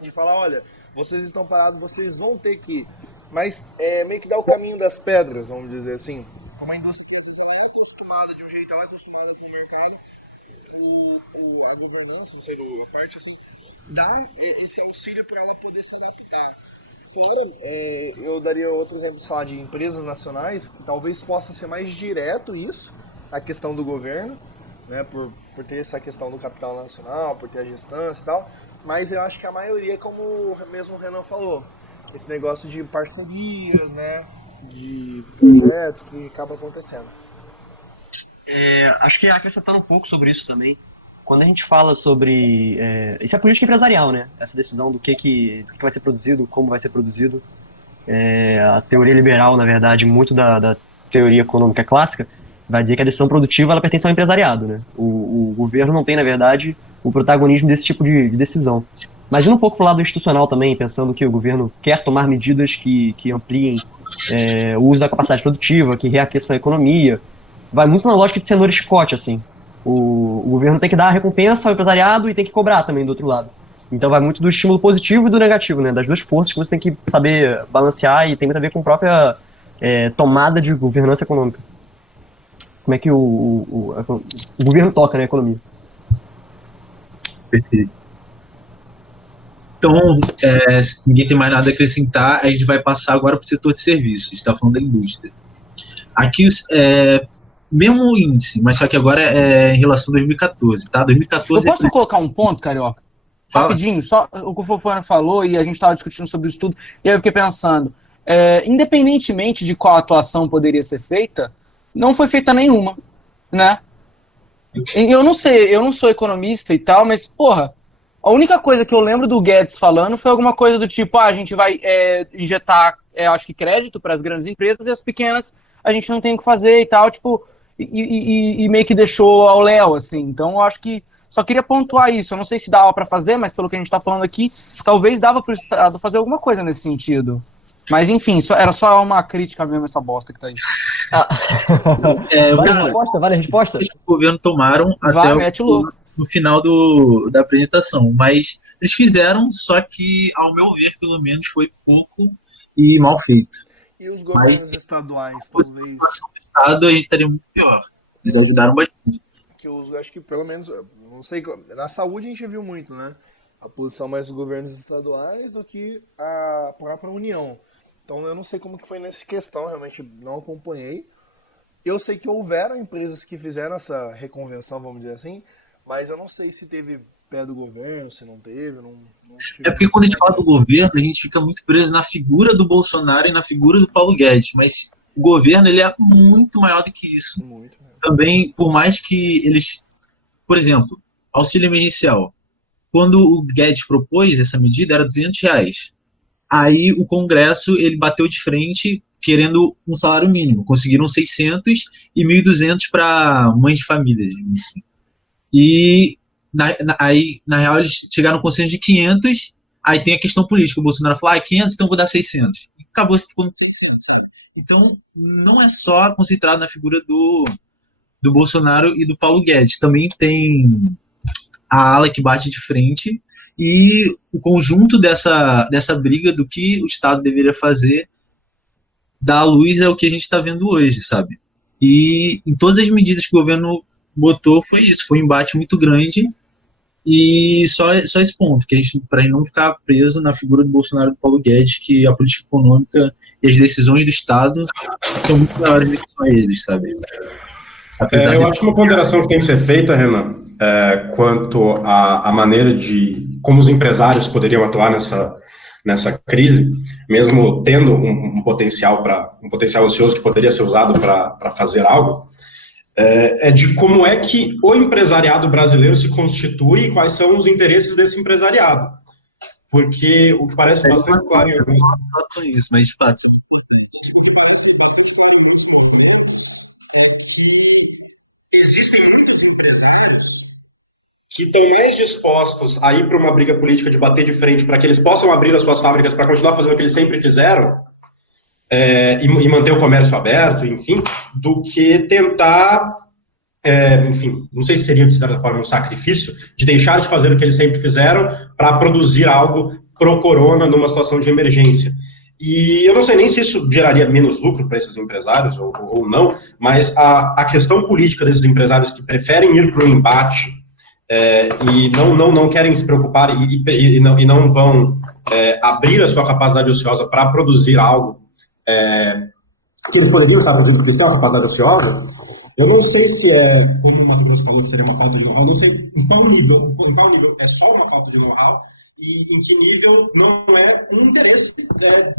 de falar, olha, vocês estão parados, vocês vão ter que ir. Mas meio que dá o caminho das pedras, vamos dizer assim. Uma indústria precisa ser tomada de um jeito ela é acostumada com o mercado, a governança, não sei, a parte assim, dá esse auxílio para ela poder se adaptar. Fora, eu daria outro exemplo só de empresas nacionais, que talvez possa ser mais direto isso, a questão do governo, né, por ter essa questão do capital nacional, por ter a gestância e tal, mas eu acho que a maioria, como mesmo o Renan falou, esse negócio de parcerias, né, de projetos que acaba acontecendo. Acho que acrescentando um pouco sobre isso também, quando a gente fala sobre... isso é política empresarial, né? Essa decisão do que vai ser produzido, como vai ser produzido. A teoria liberal, na verdade, muito da teoria econômica clássica, vai dizer que a decisão produtiva ela pertence ao empresariado, né? O governo não tem, na verdade, o protagonismo desse tipo de decisão. Mas indo um pouco para o lado institucional também, pensando que o governo quer tomar medidas que ampliem o uso da capacidade produtiva, que reaqueçam a economia, vai muito na lógica de cenoura e chicote, assim. O governo tem que dar a recompensa ao empresariado e tem que cobrar também do outro lado. Então vai muito do estímulo positivo e do negativo, né? Das duas forças que você tem que saber balancear e tem muito a ver com a própria tomada de governança econômica. Como é que o governo toca na economia. Perfeito. Então, se ninguém tem mais nada a acrescentar, a gente vai passar agora para o setor de serviços. A gente está falando da indústria. Aqui, mesmo índice, mas só que agora é em relação a 2014, tá? 2014 eu posso colocar um ponto, Carioca? Fala. Rapidinho, só o que o Fofana falou e a gente estava discutindo sobre isso tudo, e aí eu fiquei pensando, independentemente de qual atuação poderia ser feita, não foi feita nenhuma, né? Eu não sei, eu não sou economista e tal, mas, porra, a única coisa que eu lembro do Guedes falando foi alguma coisa do tipo, a gente vai injetar, acho que crédito para as grandes empresas e as pequenas a gente não tem o que fazer e tal, tipo, e meio que deixou ao léu, assim. Então eu acho que só queria pontuar isso. Eu não sei se dava para fazer, mas pelo que a gente está falando aqui, talvez dava para o Estado fazer alguma coisa nesse sentido. Mas enfim, era só uma crítica mesmo essa bosta que tá aí. Vale a resposta? O governo tomaram até mete o louco. no final da apresentação. Mas eles fizeram, só que, ao meu ver, pelo menos, foi pouco e mal feito. E os governos estaduais, talvez, Estado, a gente estaria muito pior. Eles ajudaram bastante. que eu acho que pelo menos, não sei, na saúde a gente viu muito, né? A posição mais dos governos estaduais do que a própria União. Então eu não sei como que foi nessa questão, realmente não acompanhei. Eu sei que houveram empresas que fizeram essa reconvenção, vamos dizer assim, mas eu não sei se teve pé do governo, se não teve, não tive É porque quando a gente fala do muito. governo, a gente fica muito preso na figura do Bolsonaro e na figura do Paulo Guedes, mas o governo ele é muito maior do que isso. Muito mesmo. Também, por mais que eles, por exemplo, auxílio emergencial, quando o Guedes propôs essa medida era R$ 200. Aí o Congresso ele bateu de frente querendo um salário mínimo, conseguiram 600 e 1.200 para mães de família, assim. E aí, na real, eles chegaram no consenso de 500, aí tem a questão política, o Bolsonaro falou, 500, então vou dar 600. E acabou ficando 600. Então, não é só concentrado na figura do Bolsonaro e do Paulo Guedes, também tem a ala que bate de frente e o conjunto dessa briga do que o Estado deveria fazer dar à luz é o que a gente está vendo hoje, sabe? E em todas as medidas que o governo botou foi isso, foi um embate muito grande e só esse ponto, que a gente, para não ficar preso na figura do Bolsonaro e do Paulo Guedes, que a política econômica e as decisões do Estado são muito maiores do que só eles, sabe? Apesar Eu de... acho que uma ponderação que tem que ser feita, Renan, quanto à maneira de como os empresários poderiam atuar nessa crise, mesmo tendo um potencial ocioso que poderia ser usado para fazer algo, é de como é que o empresariado brasileiro se constitui e quais são os interesses desse empresariado. Porque o que parece bastante claro em alguns... Só com isso, mas de fato... que estão mais dispostos a ir para uma briga política de bater de frente para que eles possam abrir as suas fábricas para continuar fazendo o que eles sempre fizeram e manter o comércio aberto, enfim, do que tentar, enfim, não sei se seria de certa forma um sacrifício de deixar de fazer o que eles sempre fizeram para produzir algo pro corona numa situação de emergência. E eu não sei nem se isso geraria menos lucro para esses empresários ou não, mas a questão política desses empresários que preferem ir para o embate e não querem se preocupar e não vão abrir a sua capacidade ociosa para produzir algo que eles poderiam estar produzindo, porque eles têm uma capacidade ociosa. Eu não sei se como o Mato Grosso falou, que seria uma falta de know-how, não sei em qual nível é só uma falta de know-how e em que nível não é um interesse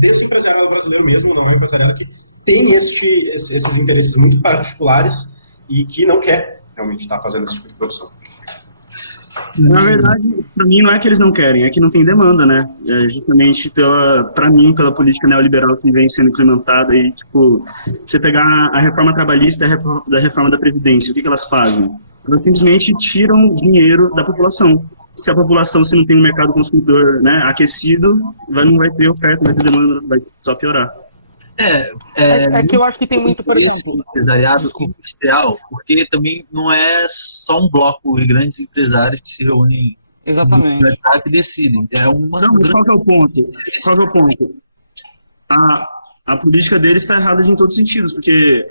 desse empresariado brasileiro mesmo, não é um empresariado que tem esses interesses muito particulares e que não quer realmente estar fazendo esse tipo de produção. Na verdade, para mim não é que eles não querem, é que não tem demanda, né? É justamente para mim, pela política neoliberal que vem sendo implementada e, tipo, você pegar a reforma trabalhista e a reforma da Previdência, o que elas fazem? Elas simplesmente tiram dinheiro da população. Se a população, se não tem um mercado consumidor, né, aquecido, não vai ter oferta, não vai ter demanda, vai só piorar. É que eu acho que tem muito, por exemplo, empresariado industrial, porque também não é só um bloco de grandes empresários que se reúnem exatamente. no WhatsApp e decidem. É uma Não, mas qual que é o ponto? Qual que é o ponto? A política deles está errada em todos os sentidos, porque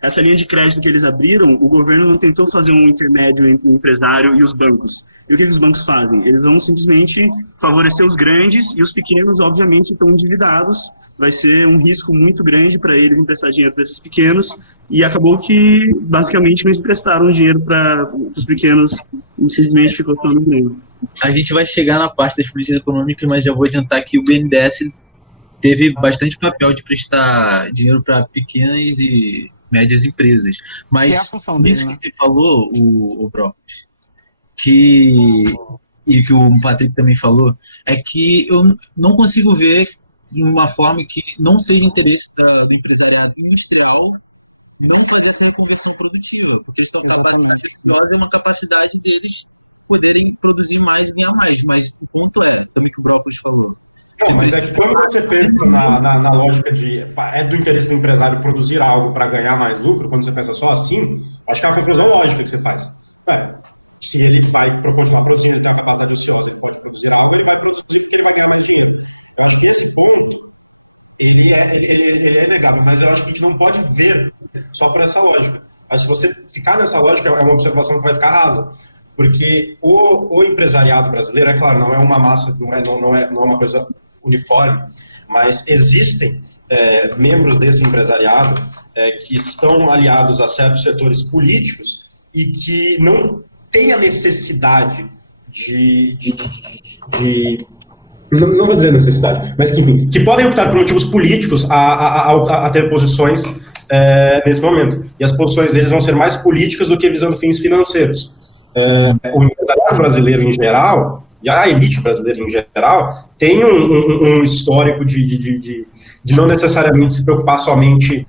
essa linha de crédito que eles abriram, o governo não tentou fazer um intermédio entre o empresário e os bancos. E o que os bancos fazem? Eles vão simplesmente favorecer os grandes e os pequenos, obviamente, estão endividados. Vai ser um risco muito grande para eles emprestar dinheiro para esses pequenos. E acabou que, basicamente, não emprestaram dinheiro para os pequenos e simplesmente ficou só no grande. A gente vai chegar na parte das políticas econômicas, mas já vou adiantar que o BNDES teve bastante papel de prestar dinheiro para pequenas e médias empresas. Mas que é a função dele, isso né? que você falou, o Brocos, e que o Patrick também falou, é que eu não consigo ver de uma forma que não seja interesse do empresariado industrial não fazer essa conversão produtiva, porque eles estão capacidade é uma capacidade deles poderem produzir mais e ganhar mais, mas o ponto é, também que o Brocos falou, Ele é negável, mas eu acho que a gente não pode ver só por essa lógica. Acho que se você ficar nessa lógica, é uma observação que vai ficar rasa. Porque o empresariado brasileiro, é claro, não é uma massa, não é uma coisa uniforme, mas existem membros desse empresariado que estão aliados a certos setores políticos e que não têm a necessidade não vou dizer necessidade, mas que, enfim, que podem optar por motivos políticos a ter posições nesse momento. E as posições deles vão ser mais políticas do que visando fins financeiros. O empresariado brasileiro em geral, e a elite brasileira em geral, tem um histórico de não necessariamente se preocupar somente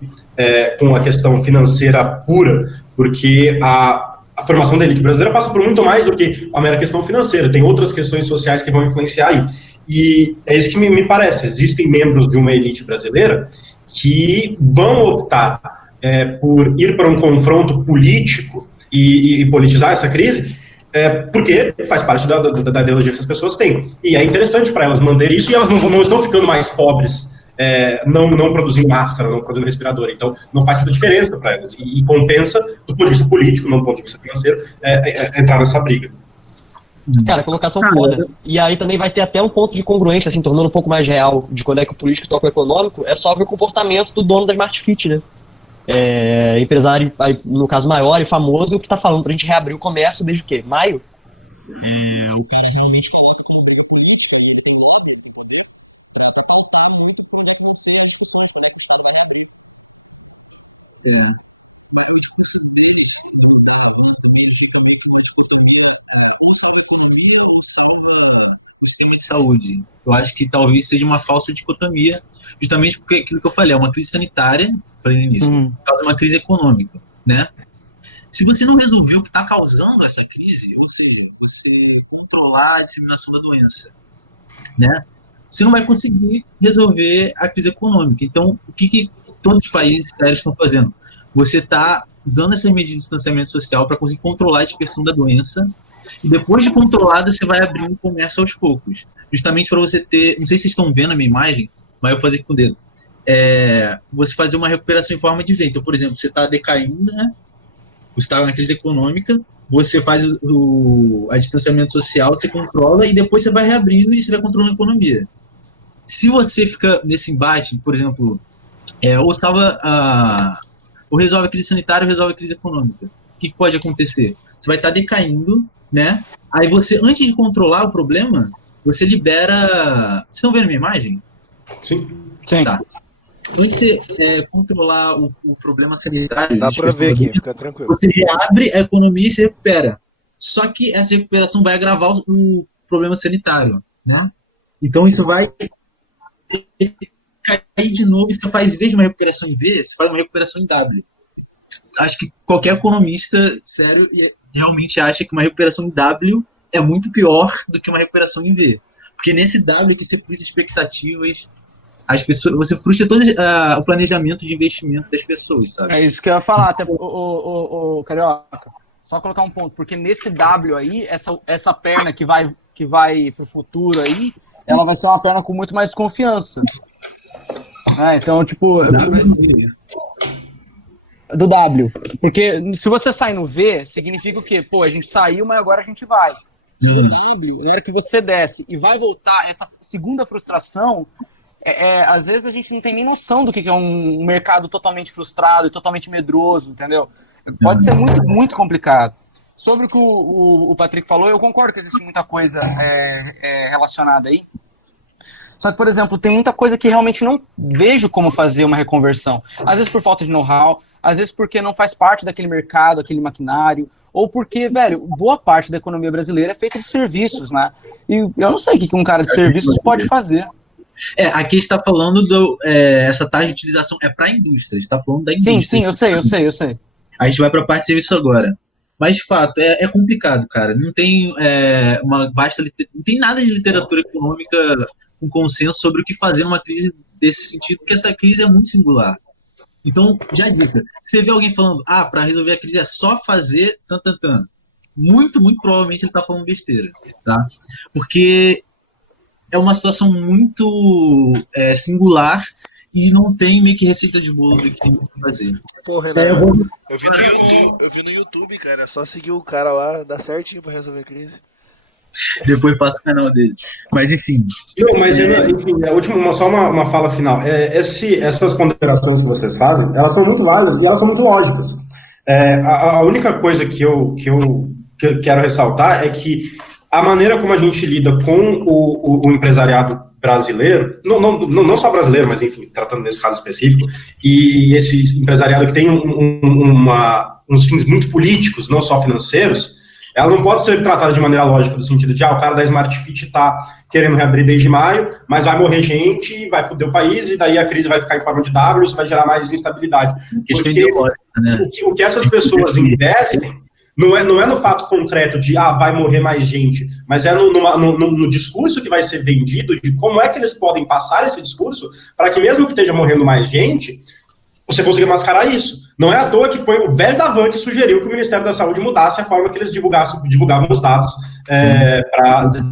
com a questão financeira pura, porque a formação da elite brasileira passa por muito mais do que a mera questão financeira, tem outras questões sociais que vão influenciar aí. E é isso que me parece, existem membros de uma elite brasileira que vão optar por ir para um confronto político e politizar essa crise, porque faz parte da ideologia que as pessoas têm. E é interessante para elas manter isso, e elas não estão ficando mais pobres, não produzindo máscara, não produzindo respirador. Então, não faz tanta diferença para elas. E compensa, do ponto de vista político, não do ponto de vista financeiro, entrar nessa briga. Cara, colocação foda. E aí também vai ter até um ponto de congruência, assim, tornando um pouco mais real de quando é que o político toca o econômico, é só ver o comportamento do dono da Smart Fit, né? Empresário, no caso, maior e famoso, que tá falando pra gente reabrir o comércio desde o quê? Maio? O cara realmente... Saúde. Eu acho que talvez seja uma falsa dicotomia, justamente porque aquilo que eu falei, é uma crise sanitária, falei no início, causa uma crise econômica, né? Se você não resolver o que está causando essa crise, ou seja, você controlar a disseminação da doença, né? Você não vai conseguir resolver a crise econômica. Então, o que todos os países sérios estão fazendo? Você está usando essa medida de distanciamento social para conseguir controlar a dispersão da doença, e depois de controlada, você vai abrindo o comércio aos poucos. Justamente para você ter... Não sei se vocês estão vendo a minha imagem, mas eu vou fazer com o dedo. Você fazer uma recuperação em forma de V. Então, por exemplo, você está decaindo, né? Você está na crise econômica, você faz a distanciamento social, você controla, e depois você vai reabrindo e você vai controlando a economia. Se você fica nesse embate, por exemplo, ou resolve a crise sanitária ou resolve a crise econômica, o que pode acontecer? Você vai estar decaindo, né? Aí você, antes de controlar o problema, você libera... Vocês estão vendo a minha imagem? Sim. Tá. Antes de você controlar o problema sanitário... Dá pra ver aqui, fica tranquilo. Você reabre a economia e se recupera. Só que essa recuperação vai agravar o problema sanitário, né? Então isso vai cair de novo, e você faz, em vez de uma recuperação em V, você faz uma recuperação em W. Acho que qualquer economista sério realmente acha que uma recuperação em W é muito pior do que uma recuperação em V. Porque nesse W que você frustra expectativas, as pessoas, você frustra todo o planejamento de investimento das pessoas, sabe? É isso que eu ia falar, até o Carioca. Só colocar um ponto, porque nesse W aí, essa perna que vai pro futuro aí, ela vai ser uma perna com muito mais confiança. Então, tipo... Do W. Porque se você sai no V, significa o quê? Pô, a gente saiu, mas agora a gente vai. No W, na hora que você desce e vai voltar, essa segunda frustração, às vezes a gente não tem nem noção do que é um mercado totalmente frustrado e totalmente medroso, entendeu? Pode ser muito, muito complicado. Sobre o que o Patrick falou, eu concordo que existe muita coisa relacionada aí. Só que, por exemplo, tem muita coisa que realmente não vejo como fazer uma reconversão. Às vezes por falta de know-how, às vezes porque não faz parte daquele mercado, aquele maquinário, ou porque, velho, boa parte da economia brasileira é feita de serviços, né? E eu não sei o que um cara de serviços pode fazer. Aqui está falando essa taxa de utilização para a indústria, está falando da indústria. Sim, eu sei. A gente vai para a parte de serviço agora. Mas, de fato, é complicado, cara. Não tem não tem nada de literatura econômica com consenso sobre o que fazer numa crise desse sentido, porque essa crise é muito singular. Então, já dica. Você vê alguém falando, para resolver a crise é só fazer tan. muito provavelmente ele está falando besteira, tá? Porque é uma situação muito singular e não tem meio que receita de bolo do que fazer. Pô, Renan, eu vi no YouTube, cara. É só seguir o cara lá, dá certinho pra resolver a crise. Depois passa o canal dele. Mas enfim. Não, mas enfim, a última, só uma fala final. Essas ponderações que vocês fazem, elas são muito válidas e elas são muito lógicas. A única coisa que eu quero ressaltar é que a maneira como a gente lida com o empresariado brasileiro, não só brasileiro, mas enfim, tratando desse caso específico, e esse empresariado que tem uns fins muito políticos, não só financeiros, ela não pode ser tratada de maneira lógica, do sentido de, o cara da Smart Fit está querendo reabrir desde maio, mas vai morrer gente, vai foder o país, e daí a crise vai ficar em forma de W, isso vai gerar mais instabilidade. Porque o que essas pessoas investem não é no fato concreto de, vai morrer mais gente, mas é no discurso que vai ser vendido, de como é que eles podem passar esse discurso, para que mesmo que esteja morrendo mais gente, você consiga mascarar isso. Não é à toa que foi o velho da van que sugeriu que o Ministério da Saúde mudasse a forma que eles divulgavam os dados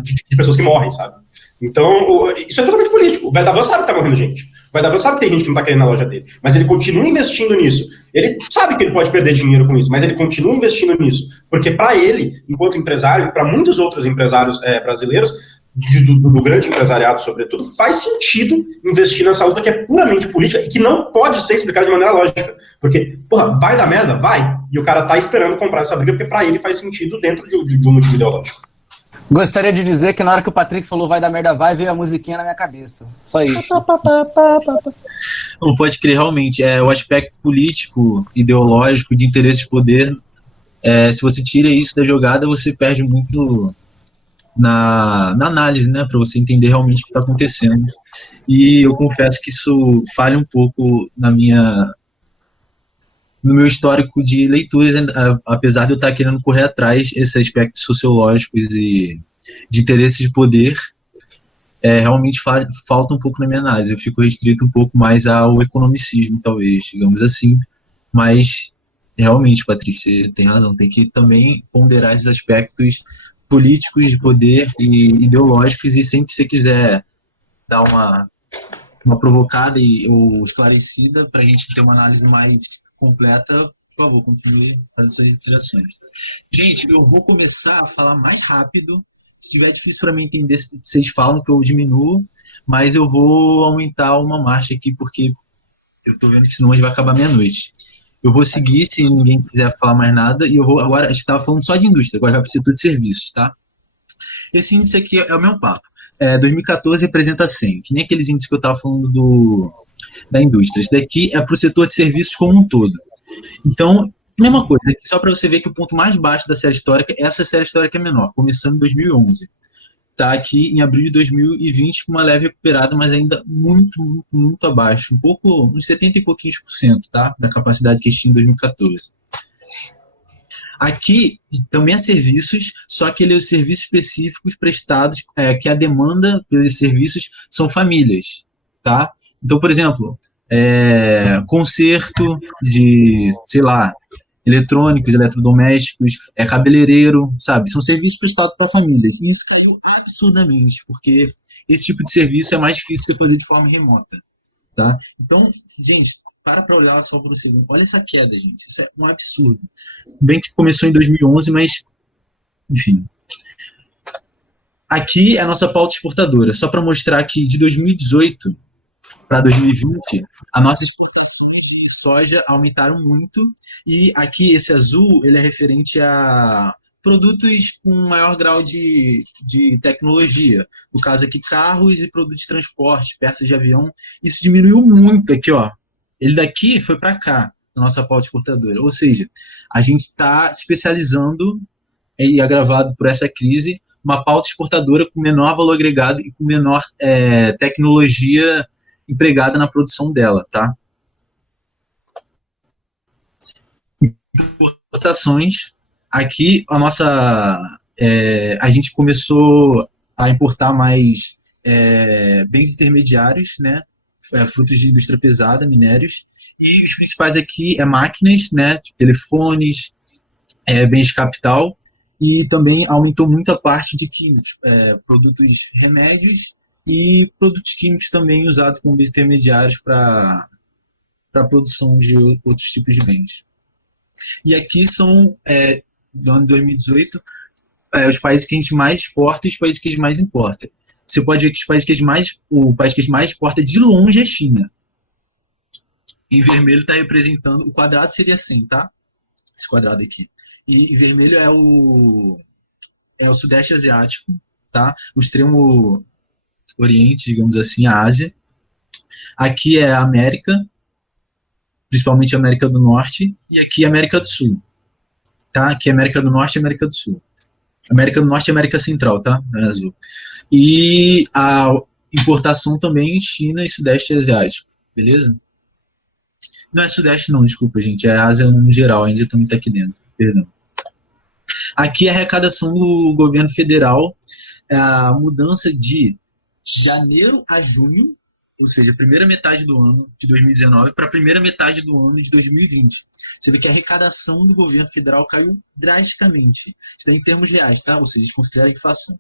de pessoas que morrem, sabe? Então, isso é totalmente político. O velho da van sabe que tá morrendo gente. O velho da van sabe que tem gente que não tá querendo na loja dele. Mas ele continua investindo nisso. Ele sabe que ele pode perder dinheiro com isso, mas ele continua investindo nisso. Porque para ele, enquanto empresário, e para muitos outros empresários brasileiros, do grande empresariado, sobretudo, faz sentido investir na saúde que é puramente política e que não pode ser explicada de maneira lógica. Porque, vai dar merda? Vai. E o cara tá esperando comprar essa briga porque para ele faz sentido dentro de um motivo ideológico. Gostaria de dizer que na hora que o Patrick falou vai dar merda, veio a musiquinha na minha cabeça. Só isso. Não pode crer, realmente. O aspecto político, ideológico, de interesse de poder, se você tira isso da jogada, você perde muito na análise, né, para você entender realmente o que está acontecendo. E eu confesso que isso falha um pouco no meu histórico de leituras, apesar de eu estar querendo correr atrás esses aspectos sociológicos e de interesses de poder, realmente falta um pouco na minha análise. Eu fico restrito um pouco mais ao economicismo, talvez, digamos assim. Mas, realmente, Patrick, você tem razão. Tem que também ponderar esses aspectos políticos de poder e ideológicos, e sempre que você quiser dar uma provocada ou esclarecida para a gente ter uma análise mais completa, por favor, continue fazendo suas interações. Gente, eu vou começar a falar mais rápido. Se tiver difícil para mim entender, vocês falam que eu diminuo, mas eu vou aumentar uma marcha aqui, porque eu estou vendo que senão a gente vai acabar meia-noite. Eu vou seguir, se ninguém quiser falar mais nada, e eu vou agora, a gente estava falando só de indústria, agora vai para o setor de serviços, tá? Esse índice aqui é o mesmo papo. 2014 representa 100, que nem aqueles índices que eu estava falando da indústria. Esse daqui é para o setor de serviços como um todo. Então, mesma coisa, só para você ver que o ponto mais baixo da série histórica, essa série histórica é menor, começando em 2011. Está aqui em abril de 2020 com uma leve recuperada, mas ainda muito abaixo, uns 70 e pouquinhos por cento, tá? Da capacidade que tinha em 2014. Aqui também há serviços, só que os serviços específicos prestados, que a demanda pelos serviços são famílias, tá? Então, por exemplo, conserto de, sei lá, eletrônicos, eletrodomésticos, cabeleireiro, sabe? São serviços prestados para famílias. E isso caiu absurdamente, porque esse tipo de serviço é mais difícil de fazer de forma remota, tá? Então, gente, para olhar só por um segundo. Olha essa queda, gente. Isso é um absurdo. Bem que começou em 2011, mas, enfim. Aqui é a nossa pauta exportadora. Só para mostrar que de 2018 para 2020, a nossa exportação de soja aumentaram muito. E aqui, esse azul, ele é referente a produtos com maior grau de tecnologia. No caso aqui, carros e produtos de transporte, peças de avião. Isso diminuiu muito aqui, ó. Ele daqui foi para cá, na nossa pauta exportadora. Ou seja, a gente está se especializando, e agravado por essa crise, uma pauta exportadora com menor valor agregado e com menor tecnologia empregada na produção dela, tá? Importações. Aqui, a gente começou a importar mais bens intermediários, né? Frutos de indústria pesada, minérios, e os principais aqui máquinas, né, telefones, bens de capital, e também aumentou muito a parte de químicos, produtos remédios e produtos químicos também usados como intermediários para a produção de outros tipos de bens. E aqui são, do ano de 2018, os países que a gente mais exporta e os países que a gente mais importa. Você pode ver que o país que a gente mais exporta de longe é a China. Em vermelho está representando, o quadrado seria 100, tá? Esse quadrado aqui. E em vermelho é o Sudeste Asiático, tá? O extremo Oriente, digamos assim, a Ásia. Aqui é a América, principalmente a América do Norte, e aqui a América do Sul, tá? Aqui é América do Norte e América do Sul. América do Norte e América Central, tá? É azul. E a importação também em China e Sudeste Asiático, beleza? Não é Sudeste não, desculpa, gente, é Ásia no geral, ainda também tá aqui dentro, perdão. Aqui é a arrecadação do governo federal, a mudança de janeiro a junho, ou seja, a primeira metade do ano de 2019 para a primeira metade do ano de 2020. Você vê que a arrecadação do governo federal caiu drasticamente. Isso em termos reais, tá? Ou seja, considera inflação.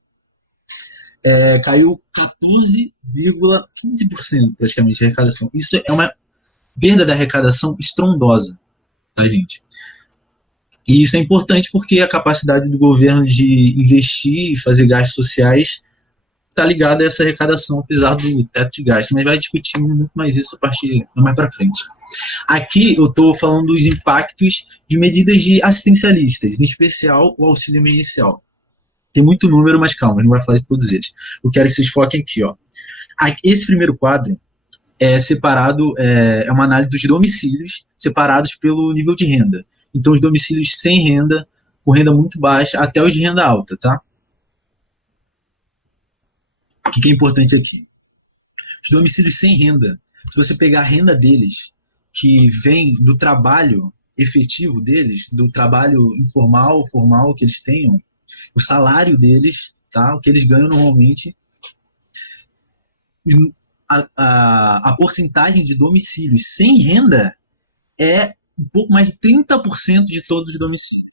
Caiu 14,15% praticamente a arrecadação. Isso é uma perda da arrecadação estrondosa, tá, gente? E isso é importante porque a capacidade do governo de investir e fazer gastos sociais está ligada a essa arrecadação, apesar do teto de gastos, mas vai discutir muito mais isso a partir mais para frente. Aqui eu estou falando dos impactos de medidas de assistencialistas, em especial o auxílio emergencial. Tem muito número, mas calma, não vai falar de todos eles. Eu quero que vocês foquem aqui, ó. Esse primeiro quadro é separado, é uma análise dos domicílios separados pelo nível de renda. Então, os domicílios sem renda, com renda muito baixa, até os de renda alta, tá? O que é importante aqui? Os domicílios sem renda, se você pegar a renda deles, que vem do trabalho efetivo deles, do trabalho informal, formal que eles tenham, o salário deles, tá? O que eles ganham normalmente, a porcentagem de domicílios sem renda é um pouco mais de 30% de todos os domicílios.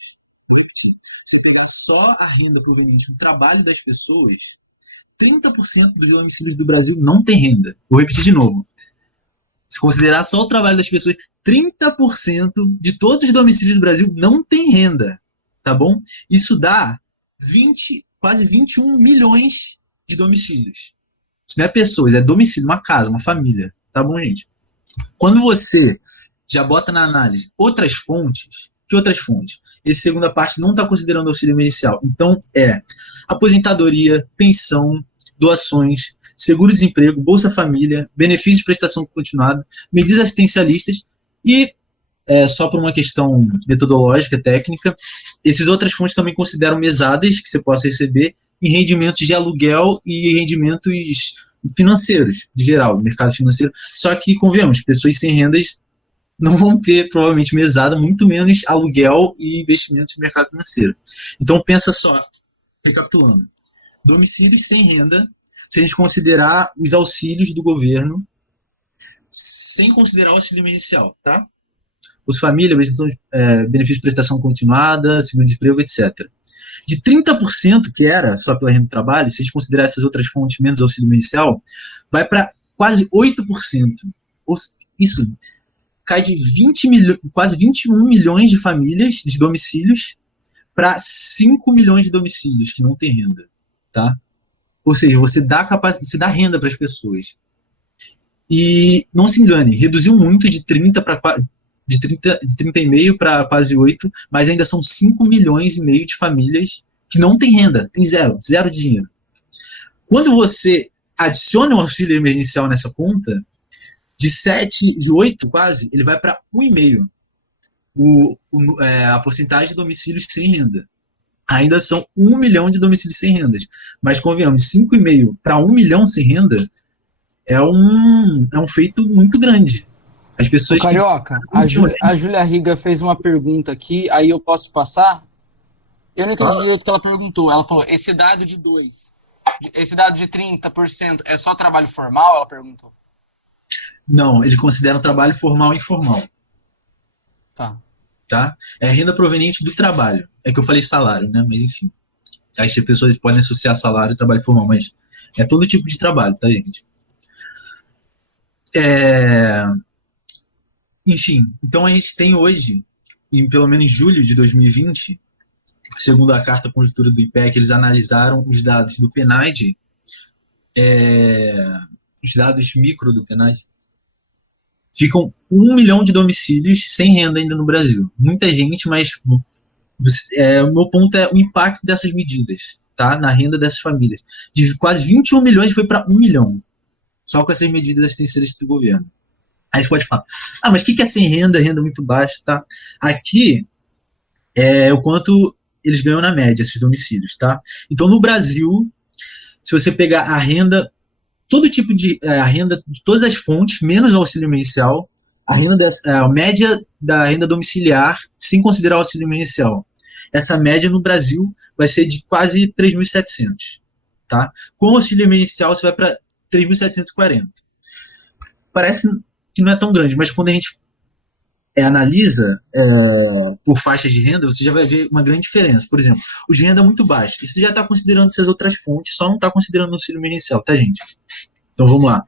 Só a renda proveniente do trabalho das pessoas, 30% dos domicílios do Brasil não tem renda. Vou repetir de novo. Se considerar só o trabalho das pessoas, 30% de todos os domicílios do Brasil não tem renda. Tá bom? Isso dá quase 21 milhões de domicílios. Isso não é pessoas, é domicílio, uma casa, uma família. Tá bom, gente? Quando você já bota na análise outras fontes, que outras fontes? Essa segunda parte não está considerando auxílio emergencial. Então, aposentadoria, pensão, doações, seguro-desemprego, Bolsa Família, benefício de prestação continuada, medidas assistencialistas e, só por uma questão metodológica, técnica, essas outras fontes também consideram mesadas que você possa receber em rendimentos de aluguel e rendimentos financeiros, de geral, mercado financeiro. Só que, convenhamos, pessoas sem rendas não vão ter, provavelmente, mesada, muito menos aluguel e investimentos no mercado financeiro. Então, pensa só, recapitulando, domicílios sem renda, se a gente considerar os auxílios do governo, sem considerar o auxílio emergencial, tá? Os família, benefício de prestação continuada, seguro-desemprego, etc. De 30%, que era só pela renda do trabalho, se a gente considerar essas outras fontes menos auxílio emergencial, vai para quase 8%. Isso cai de quase 21 milhões de famílias, de domicílios, para 5 milhões de domicílios que não têm renda, tá? Ou seja, você dá renda para as pessoas. E não se engane, reduziu muito de 30,5 para quase 8, mas ainda são 5 milhões e meio de famílias que não têm renda, tem zero dinheiro. Quando você adiciona o auxílio emergencial nessa conta, de 8 quase, ele vai para 1,5. A porcentagem de domicílios sem renda. Ainda são 1 milhão de domicílios sem rendas. Mas, convenhamos, de 5,5 para 1 milhão sem renda é um feito muito grande. As pessoas Carioca, a Júlia Riga fez uma pergunta aqui, aí eu posso passar? Eu não entendi direito o que ela perguntou. Ela falou, esse dado de 2, esse dado de 30% é só trabalho formal? Ela perguntou. Não, ele considera um trabalho formal e informal. Tá. tá? É renda proveniente do trabalho. É que eu falei salário, né? Mas enfim. As pessoas podem associar salário e trabalho formal, mas é todo tipo de trabalho, tá, gente? Enfim, então a gente tem hoje, em pelo menos julho de 2020, segundo a carta conjuntura do IPEC, eles analisaram os dados do PNAD, os dados micro do PNAD, ficam 1 milhão de domicílios sem renda ainda no Brasil. Muita gente, mas o meu ponto é o impacto dessas medidas, tá? Na renda dessas famílias. De quase 21 milhões foi para 1 milhão, só com essas medidas assistencialistas do governo. Aí você pode falar, mas o que é sem renda, renda muito baixa, tá? Aqui é o quanto eles ganham na média, esses domicílios, tá? Então, no Brasil, se você pegar a renda, todo tipo de a renda de todas as fontes, menos o auxílio emergencial, a média da renda domiciliar, sem considerar o auxílio emergencial, essa média no Brasil vai ser de quase 3.700, tá? Com o auxílio emergencial, você vai para 3.740. Parece que não é tão grande, mas quando a gente analisa por faixas de renda, você já vai ver uma grande diferença. Por exemplo, os de renda muito baixa, você já está considerando essas outras fontes, só não está considerando o auxílio emergencial, tá, gente? Então vamos lá.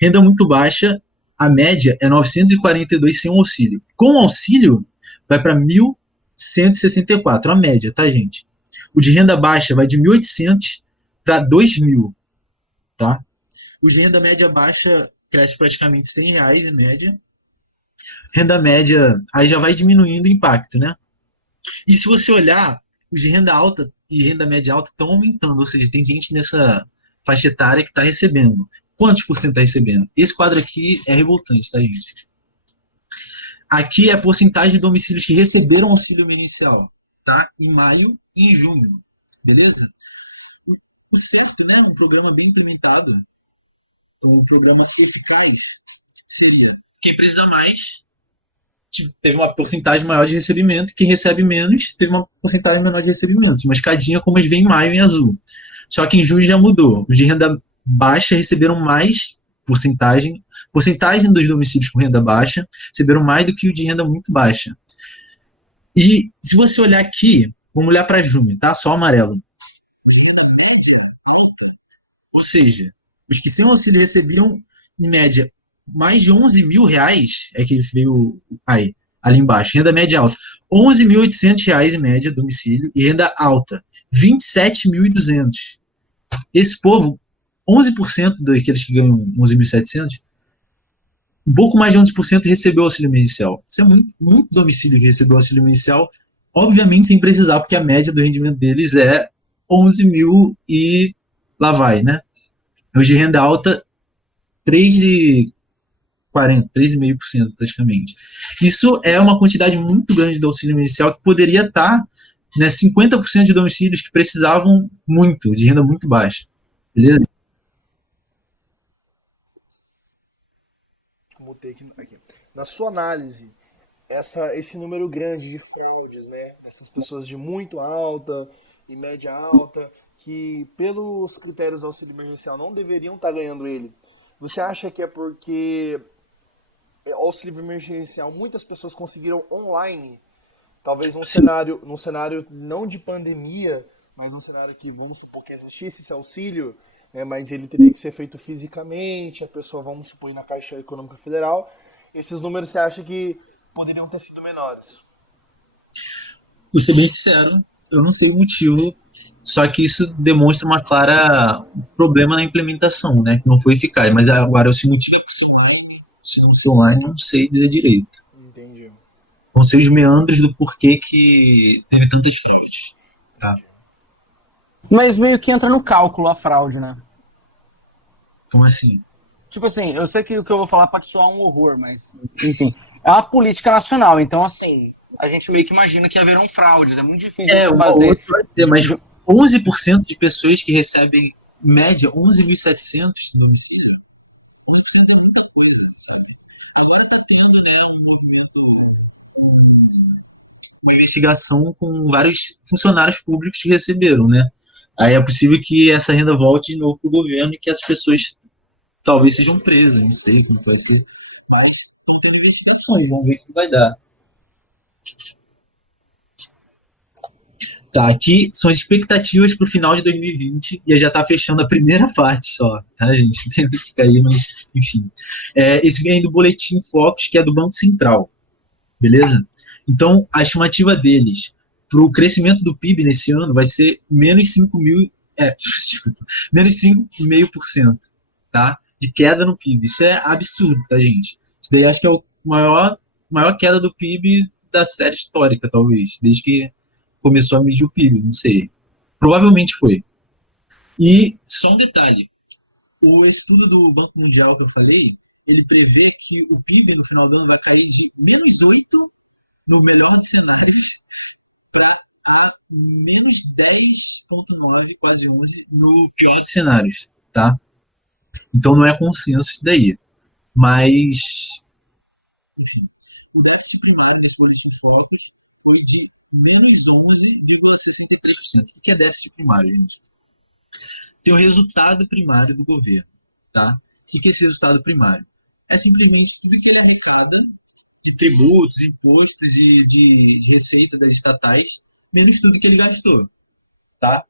Renda muito baixa, a média é 942 sem o auxílio. Com o auxílio, vai para 1.164, a média, tá, gente? O de renda baixa vai de 1.800 para 2.000, tá? O de renda média baixa cresce praticamente R$100 em média. Renda média, aí já vai diminuindo o impacto, né? E se você olhar, os de renda alta e renda média alta estão aumentando, ou seja, tem gente nessa faixa etária que está recebendo. Quantos por cento está recebendo? Esse quadro aqui é revoltante, tá, gente? Aqui é a porcentagem de domicílios que receberam auxílio emergencial, tá? Em maio e em junho, beleza? O certo, né, um programa bem implementado, um programa eficaz, seria quem precisa mais teve uma porcentagem maior de recebimento, quem recebe menos teve uma porcentagem menor de recebimento. Uma escadinha como as vem em maio em azul. Só que em junho já mudou. Os de renda baixa receberam mais porcentagem dos domicílios com renda baixa receberam mais do que o de renda muito baixa. E se você olhar aqui, vamos olhar para junho, tá? Só amarelo. Ou seja, os que sem auxílio recebiam, em média, mais de R$11.000, é que ele veio aí, ali embaixo, renda média alta, R$11.800 em média, domicílio, e renda alta, 27.200. Esse povo, 11% daqueles que ganham 11.700, um pouco mais de 11% recebeu auxílio emergencial. Isso é muito domicílio que recebeu auxílio emergencial, obviamente sem precisar, porque a média do rendimento deles é 11.000 e lá vai, né? Os de renda alta, 3,5% praticamente. Isso é uma quantidade muito grande do auxílio emergencial que poderia estar, né, 50% de domicílios que precisavam muito, de renda muito baixa. Beleza? Aqui. Na sua análise, esse número grande de fraudes, né, dessas pessoas de muito alta e média alta, que pelos critérios do auxílio emergencial não deveriam estar ganhando ele, você acha que é porque auxílio emergencial muitas pessoas conseguiram online, talvez num cenário não de pandemia, mas num cenário que vamos supor que existisse esse auxílio, né, mas ele teria que ser feito fisicamente, a pessoa, vamos supor, ir na Caixa Econômica Federal, esses números você acha que poderiam ter sido menores? Vou ser bem sincero, eu não sei o motivo, só que isso demonstra uma clara problema na implementação, né, que não foi eficaz, mas agora se o motivo é se não ser online, eu não sei dizer direito. Entendi. Não sei os meandros do porquê que teve tantas fraudes, tá? Mas meio que entra no cálculo a fraude, né? Como assim? Tipo assim, eu sei que o que eu vou falar pode soar um horror, mas, enfim, é uma política nacional, então, assim, a gente meio que imagina que haverão fraudes, é muito difícil de fazer. Mas 11% de pessoas que recebem, em média, 11.700 no domicílio, 11% é muita coisa, sabe? Agora está tendo, né, um movimento, uma investigação com vários funcionários públicos que receberam, né? Aí é possível que essa renda volte de novo para o governo e que as pessoas talvez sejam presas, não sei como vai ser. Vamos ver o que vai dar. Tá, aqui são as expectativas para o final de 2020 e já está fechando a primeira parte só, tá, gente? Tem que ficar aí, mas enfim. Esse vem do Boletim Focus, que é do Banco Central, beleza? Então, a estimativa deles para o crescimento do PIB nesse ano vai ser menos 5,5%, tá? De queda no PIB. Isso é absurdo, tá, gente? Isso daí acho que é o maior queda do PIB da série histórica, talvez, desde que começou a medir o PIB, não sei. Provavelmente foi. E só um detalhe, o estudo do Banco Mundial que eu falei, ele prevê que o PIB no final do ano vai cair de menos 8 no melhor dos cenários para a menos 10,9, quase 11 no pior dos cenários, tá? Então não é consenso isso daí. Mas, enfim, o déficit primário desse boletim Focus foi de menos 11,63%. O que é déficit primário, gente? Tem o resultado primário do governo, tá? O que é esse resultado primário? É simplesmente tudo que ele arrecada de tributos, impostos e de receita das estatais, menos tudo que ele gastou, tá?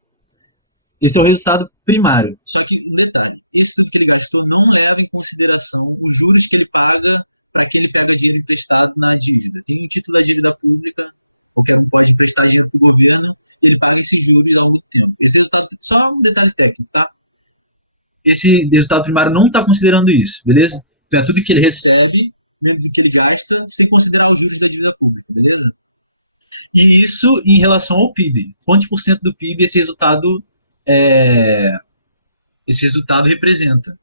Esse é o resultado primário. Só que, um detalhe, esse tudo que ele gastou não leva em consideração os juros que ele paga para que ele pega dinheiro emprestado na dívida. Tem o título da dívida pública, então pode emprestar dinheiro para o governo e ele paga esses juros ao longo do tempo. Esse é só um detalhe técnico, tá? Esse resultado primário não está considerando isso, beleza? Então é tudo que ele recebe, menos do que ele gasta, sem considerar os juros da dívida pública, beleza? E isso em relação ao PIB. Quantos por cento do PIB esse resultado representa?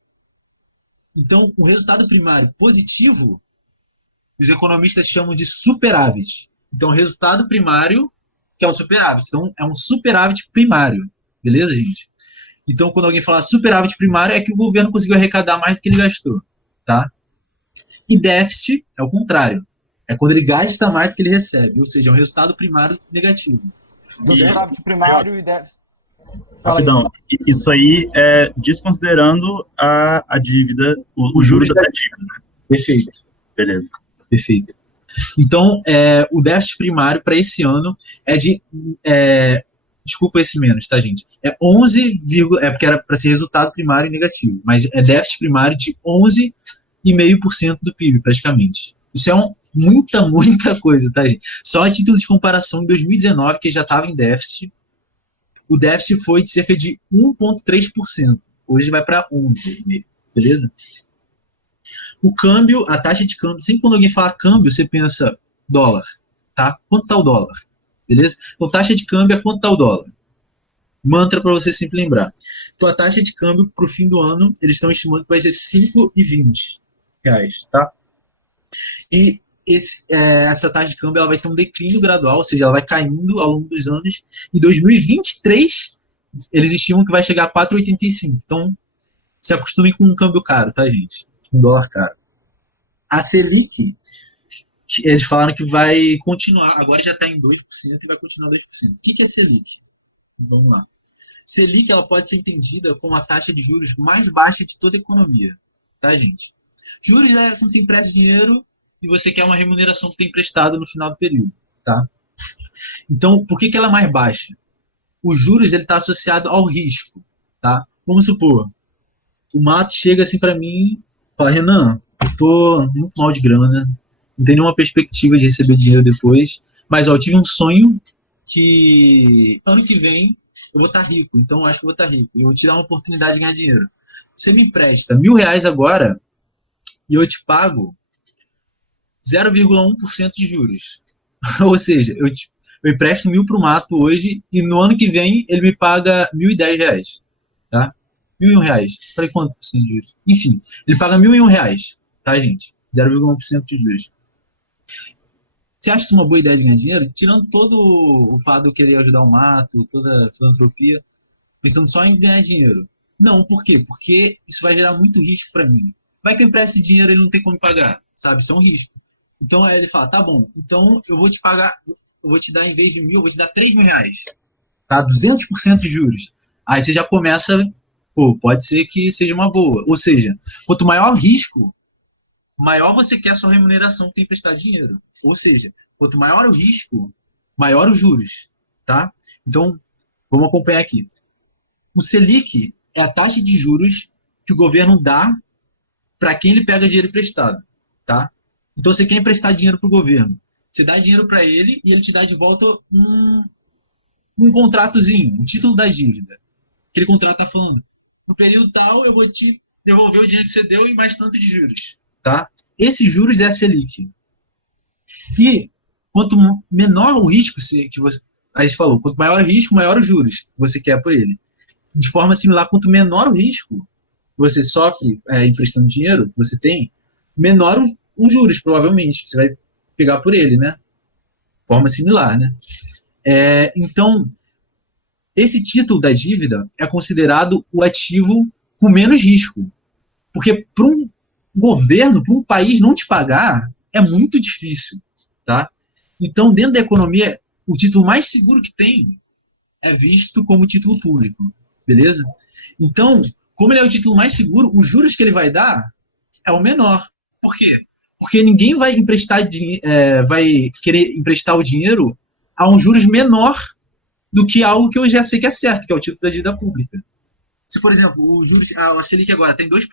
Então, o resultado primário positivo, os economistas chamam de superávit. Então, o resultado primário, que é um superávit. Então, é um superávit primário. Beleza, gente? Então, quando alguém fala superávit primário, é que o governo conseguiu arrecadar mais do que ele gastou. Tá? E déficit é o contrário. É quando ele gasta mais do que ele recebe. Ou seja, é um resultado primário negativo. Do superávit primário e déficit. Rapidão, isso aí é desconsiderando a dívida, os juros da dívida, né? Perfeito. Beleza. Perfeito. Então, o déficit primário para esse ano é de... desculpa esse menos, tá, gente? É 11, porque era para ser resultado primário negativo, mas é déficit primário de 11,5% do PIB, praticamente. Isso é muita coisa, tá, gente? Só a título de comparação, em 2019, que já estava em déficit, o déficit foi de cerca de 1,3%. Hoje vai para 11,5%, beleza? O câmbio, a taxa de câmbio, sempre quando alguém fala câmbio, você pensa dólar, tá? Quanto está o dólar? Beleza? Então, taxa de câmbio é quanto está o dólar. Mantra para você sempre lembrar. Então, a taxa de câmbio para o fim do ano, eles estão estimando que vai ser R$5,20, tá? E essa taxa de câmbio ela vai ter um declínio gradual, ou seja, ela vai caindo ao longo dos anos. Em 2023, eles estimam que vai chegar a 4,85. Então, se acostumem com um câmbio caro, tá, gente? Um dólar caro. A Selic, eles falaram que vai continuar, agora já está em 2% e vai continuar 2%. O que é Selic? Vamos lá. Selic ela pode ser entendida como a taxa de juros mais baixa de toda a economia, tá, gente? Juros é quando você empresta dinheiro e você quer uma remuneração que tem emprestado no final do período, tá? Então, por que ela é mais baixa? Os juros ele está associado ao risco, tá? Vamos supor, o Matos chega assim para mim e fala, Renan, eu tô muito mal de grana, não tenho nenhuma perspectiva de receber dinheiro depois, mas ó, eu tive um sonho que ano que vem eu vou estar rico, então eu acho que eu vou estar rico, eu vou te dar uma oportunidade de ganhar dinheiro. Você me empresta R$1.000 agora e eu te pago 0,1% de juros. Ou seja, eu empresto 1.000 para o Mato hoje e no ano que vem ele me paga R$1.010, tá? R$1.001. Falei quanto por cento de juros? Enfim, ele paga R$1.001, tá, gente? 0,1% de juros. Você acha isso uma boa ideia de ganhar dinheiro? Tirando todo o fato de eu querer ajudar o Mato, toda a filantropia, pensando só em ganhar dinheiro. Não, por quê? Porque isso vai gerar muito risco para mim. Vai que eu empreste dinheiro e ele não tem como pagar, sabe? Isso é um risco. Então aí ele fala, tá bom, então eu vou te pagar, eu vou te dar, em vez de 1.000, eu vou te dar R$3.000, tá? 200% de juros. Aí você já começa, pode ser que seja uma boa. Ou seja, quanto maior o risco, maior você quer a sua remuneração que tem que prestar dinheiro. Ou seja, quanto maior o risco, maior os juros, tá? Então, vamos acompanhar aqui. O Selic é a taxa de juros que o governo dá para quem ele pega dinheiro emprestado, tá? Então, você quer emprestar dinheiro para o governo. Você dá dinheiro para ele e ele te dá de volta um contratozinho, o título da dívida. Aquele contrato está falando, no período tal, eu vou te devolver o dinheiro que você deu e mais tanto de juros, tá? Esses juros é a Selic. E quanto menor o risco que você... A gente falou, quanto maior o risco, maior os juros que você quer por ele. De forma similar, quanto menor o risco que você sofre emprestando dinheiro, você tem, menor os juros, provavelmente, que você vai pegar por ele, né? De forma similar, né? Então, esse título da dívida é considerado o ativo com menos risco. Porque para um governo, para um país não te pagar, é muito difícil, tá? Então, dentro da economia, o título mais seguro que tem é visto como título público, beleza? Então, como ele é o título mais seguro, os juros que ele vai dar é o menor. Por quê? Porque ninguém vai vai querer emprestar o dinheiro a um juros menor do que algo que eu já sei que é certo, que é o título da dívida pública. Se, por exemplo, o juros, a Selic agora tem 2%,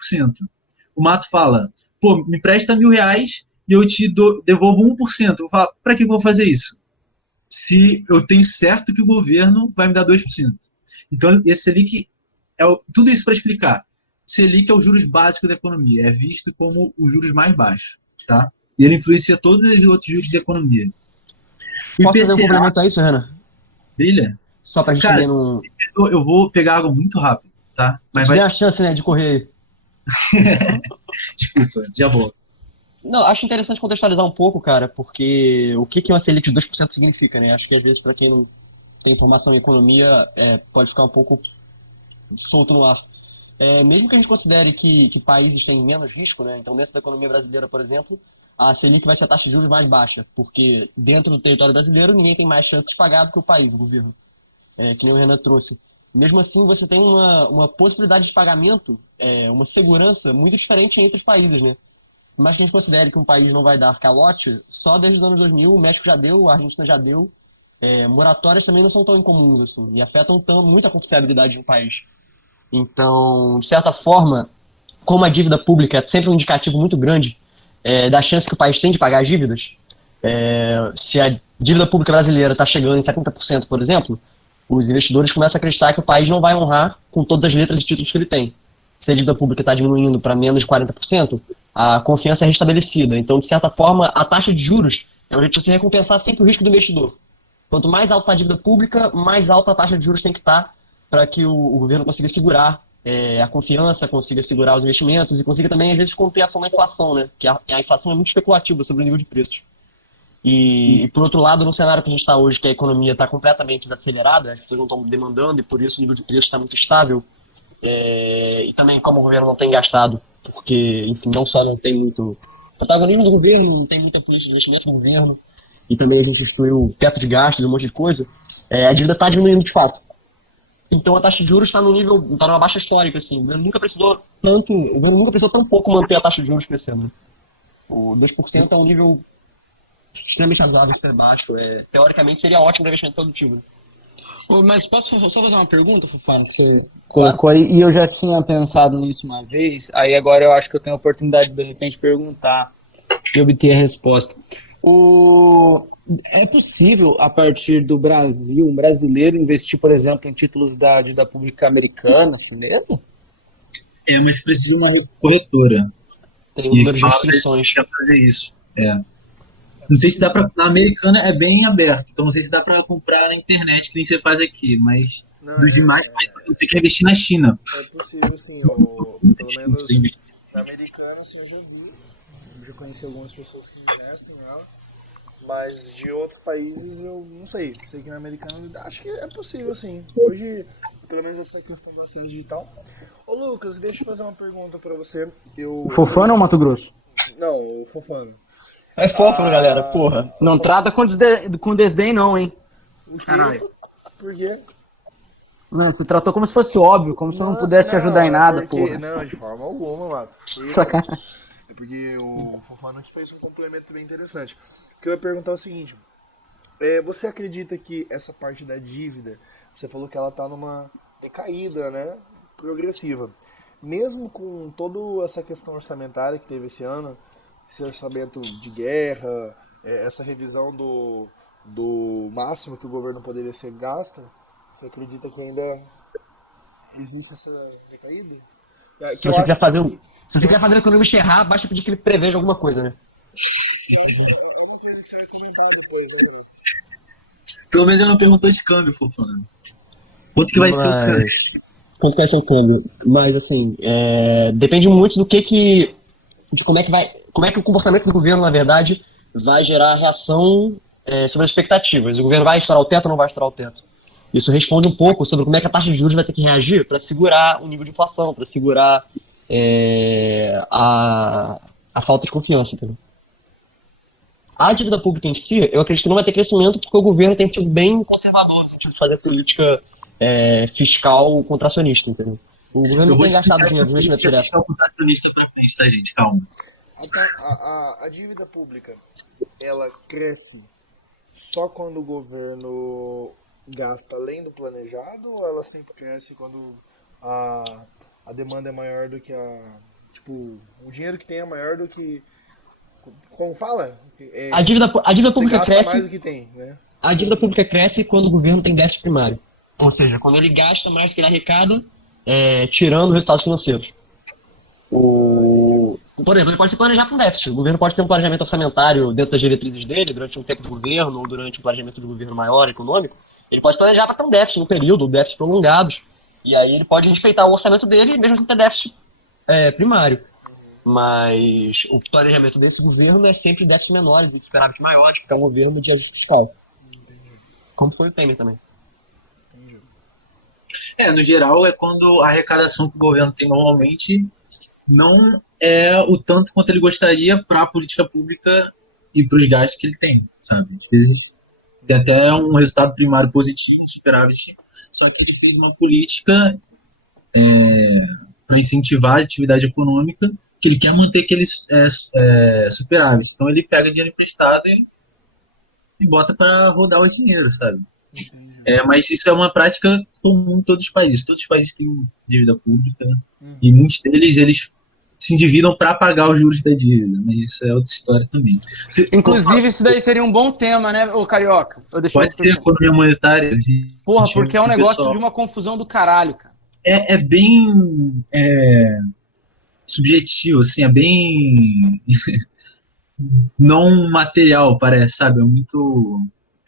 o Mato fala, pô, me presta R$1.000 e eu te devolvo 1%. Eu falo, para que eu vou fazer isso? Se eu tenho certo que o governo vai me dar 2%. Então, esse Selic, tudo isso para explicar. Selic é o juros básico da economia, é visto como os juros mais baixos, tá? E ele influencia todos os outros juros da economia. Posso fazer um complemento a isso, Renan? Brilha? Só pra gente Cara, ver no... eu vou pegar água muito rápido, tá? Mas Tem a chance, né, de correr aí. Desculpa, já vou. Não, acho interessante contextualizar um pouco, cara, porque o que uma Selic de 2% significa, né? Acho que às vezes, para quem não tem formação em economia, pode ficar um pouco solto no ar. Mesmo que a gente considere que países têm menos risco, né? Então, dentro da economia brasileira, por exemplo, a Selic vai ser a taxa de juros mais baixa, porque dentro do território brasileiro ninguém tem mais chance de pagar do que o país, o governo, que nem o Renan trouxe. Mesmo assim, você tem uma possibilidade de pagamento, uma segurança muito diferente entre os países, né? Mas que a gente considere que um país não vai dar calote, só desde os anos 2000 o México já deu, a Argentina já deu. Moratórias também não são tão incomuns assim, e afetam muito a confiabilidade de um país. Então, de certa forma, como a dívida pública é sempre um indicativo muito grande da chance que o país tem de pagar as dívidas, se a dívida pública brasileira está chegando em 70%, por exemplo, os investidores começam a acreditar que o país não vai honrar com todas as letras e títulos que ele tem. Se a dívida pública está diminuindo para menos de 40%, a confiança é restabelecida. Então, de certa forma, a taxa de juros é um jeito de você recompensar sempre o risco do investidor. Quanto mais alta a dívida pública, mais alta a taxa de juros tem que estar para que o governo consiga segurar a confiança, consiga segurar os investimentos e consiga também, às vezes, conter a ação da inflação, né? Que a inflação é muito especulativa sobre o nível de preços. E, por outro lado, no cenário que a gente está hoje, que a economia está completamente desacelerada, as pessoas não estão demandando e, por isso, o nível de preço está muito estável. E também, como o governo não tem gastado, porque, enfim, não só não tem muito protagonismo do governo, não tem muita política de investimento do governo, e também a gente instituiu o teto de gastos, um monte de coisa, a dívida está diminuindo de fato. Então a taxa de juros está numa baixa histórica, assim. O governo nunca precisou tão pouco manter a taxa de juros crescendo. Né? O 2% é um nível extremamente razoável, até baixo. Teoricamente seria ótimo para investimento produtivo. Né? Mas posso só fazer uma pergunta, Fufara? Você colocou aí, e eu já tinha pensado nisso uma vez, aí agora eu acho que eu tenho a oportunidade de repente perguntar e obter a resposta. É possível, a partir do Brasil, um brasileiro investir, por exemplo, em títulos da dívida pública americana, assim mesmo? Mas precisa de uma corretora. Tem um número de restrições. Para fazer isso. Não sei se dá para. Na americana é bem aberto, então não sei se dá para comprar na internet, que nem você faz aqui, mas dos demais, você quer investir na China. É possível, sim. Pelo menos na americana, assim, eu já vi. Eu já conheci algumas pessoas que investem nela. Mas de outros países eu não sei. Sei que na americana acho que é possível, sim. Hoje, pelo menos essa questão do acesso digital. Ô Lucas, deixa eu fazer uma pergunta pra você. Fofano ou Mato Grosso? Não, o Fofano. É fofo, galera, porra. Não trata com desdém não, hein? Caralho. Por quê? Não, você tratou como se fosse óbvio, como se eu não pudesse te ajudar em nada, porra. Não, de forma alguma, Mato. Sacanagem. É porque o Fofano aqui fez um complemento bem interessante. O que eu ia perguntar é o seguinte: Você acredita que essa parte da dívida, você falou que ela está numa decaída, né, progressiva. Mesmo com toda essa questão orçamentária que teve esse ano, esse orçamento de guerra, essa revisão do máximo que o governo poderia ser gasta, você acredita que ainda existe essa decaída? Se você quiser fazer se você quiser fazer o economista errar, basta pedir que ele preveja alguma coisa, né? É uma coisa que você vai comentar depois, né? Pelo menos ele não perguntou de câmbio, Fofana. Quanto que vai ser o câmbio? Quanto vai ser o câmbio? Mas assim, depende muito de como é que o comportamento do governo, na verdade, vai gerar reação sobre as expectativas. O governo vai estourar o teto ou não vai estourar o teto? Isso responde um pouco sobre como é que a taxa de juros vai ter que reagir para segurar o nível de inflação, para segurar a falta de confiança, entendeu? A dívida pública em si, eu acredito que não vai ter crescimento porque o governo tem sido bem conservador no sentido de fazer política fiscal contracionista, entendeu? O governo não tem gastado dinheiro no investimento direto. Fiscal contracionista pra frente, tá, gente? Calma. Então, a dívida pública, ela cresce só quando o governo gasta além do planejado, ou ela sempre cresce quando a demanda é maior do que tipo, o dinheiro que tem é maior do que... Como fala? A dívida pública gasta cresce. mais do que tem, né? A dívida pública cresce quando o governo tem déficit primário. Ou seja, quando ele gasta mais do que ele arrecada, tirando resultados financeiros. Por exemplo, ele pode se planejar com déficit. O governo pode ter um planejamento orçamentário dentro das diretrizes dele, durante um tempo de governo, ou durante um planejamento de governo maior, econômico. Ele pode planejar para ter um déficit no período, ou déficits prolongados. E aí ele pode respeitar o orçamento dele, mesmo sem ter déficit primário. Mas o planejamento desse governo é sempre déficits menores e superávit maiores, porque é um governo de ajuste fiscal. Como foi o Temer também. No geral, é quando a arrecadação que o governo tem normalmente não é o tanto quanto ele gostaria para a política pública e para os gastos que ele tem, sabe? Às vezes tem até um resultado primário positivo, superávit, só que ele fez uma política para incentivar a atividade econômica que ele quer manter aqueles superávit. Então ele pega dinheiro emprestado e bota para rodar o dinheiro, sabe? Mas isso é uma prática comum em todos os países. Todos os países têm dívida pública e muitos deles eles se endividam para pagar os juros da dívida, mas isso é outra história também. Inclusive, isso daí seria um bom tema, né, ô Carioca? Pode ser economia monetária. Porra, porque é um negócio de uma confusão do caralho, cara. É bem subjetivo, assim, é bem não material, parece, sabe?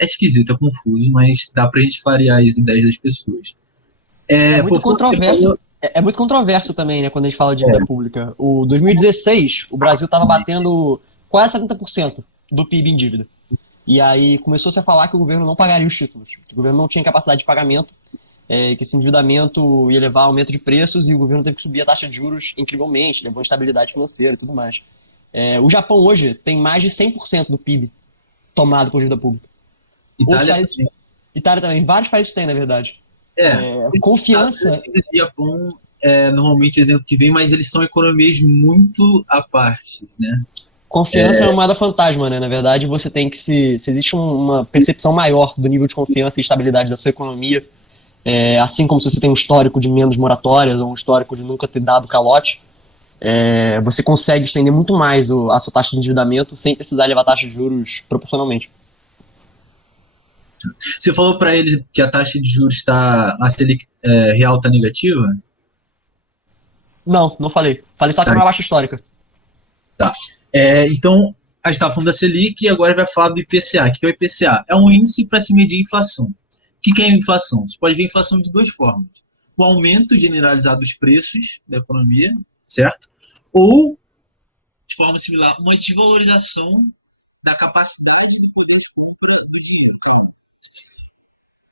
É esquisito, é confuso, mas dá pra gente clarear as ideias das pessoas. É muito controverso. É muito controverso também, né, quando a gente fala de dívida pública. O 2016, o Brasil estava batendo quase 70% do PIB em dívida. E aí começou-se a falar que o governo não pagaria os títulos, que o governo não tinha capacidade de pagamento, que esse endividamento ia levar a aumento de preços e o governo teve que subir a taxa de juros incrivelmente, levou instabilidade financeira e tudo mais. O Japão hoje tem mais de 100% do PIB tomado por dívida pública. Itália também. Vários países têm, na verdade. Confiança. O Japão normalmente o exemplo que vem, mas eles são economias muito à parte, né? Confiança é uma moeda fantasma, né? Na verdade, você tem que se existe uma percepção maior do nível de confiança e estabilidade da sua economia, assim como se você tem um histórico de menos moratórias ou um histórico de nunca ter dado calote, você consegue estender muito mais a sua taxa de endividamento sem precisar levar a taxa de juros proporcionalmente. Você falou para eles que a taxa de juros a Selic real está negativa? Não falei. Falei só que é uma baixa histórica. Tá. Então, a gente estava falando da Selic e agora vai falar do IPCA. O que é o IPCA? É um índice para se medir a inflação. O que é a inflação? Você pode ver a inflação de duas formas. O aumento generalizado dos preços da economia, certo? Ou, de forma similar, uma desvalorização da capacidade.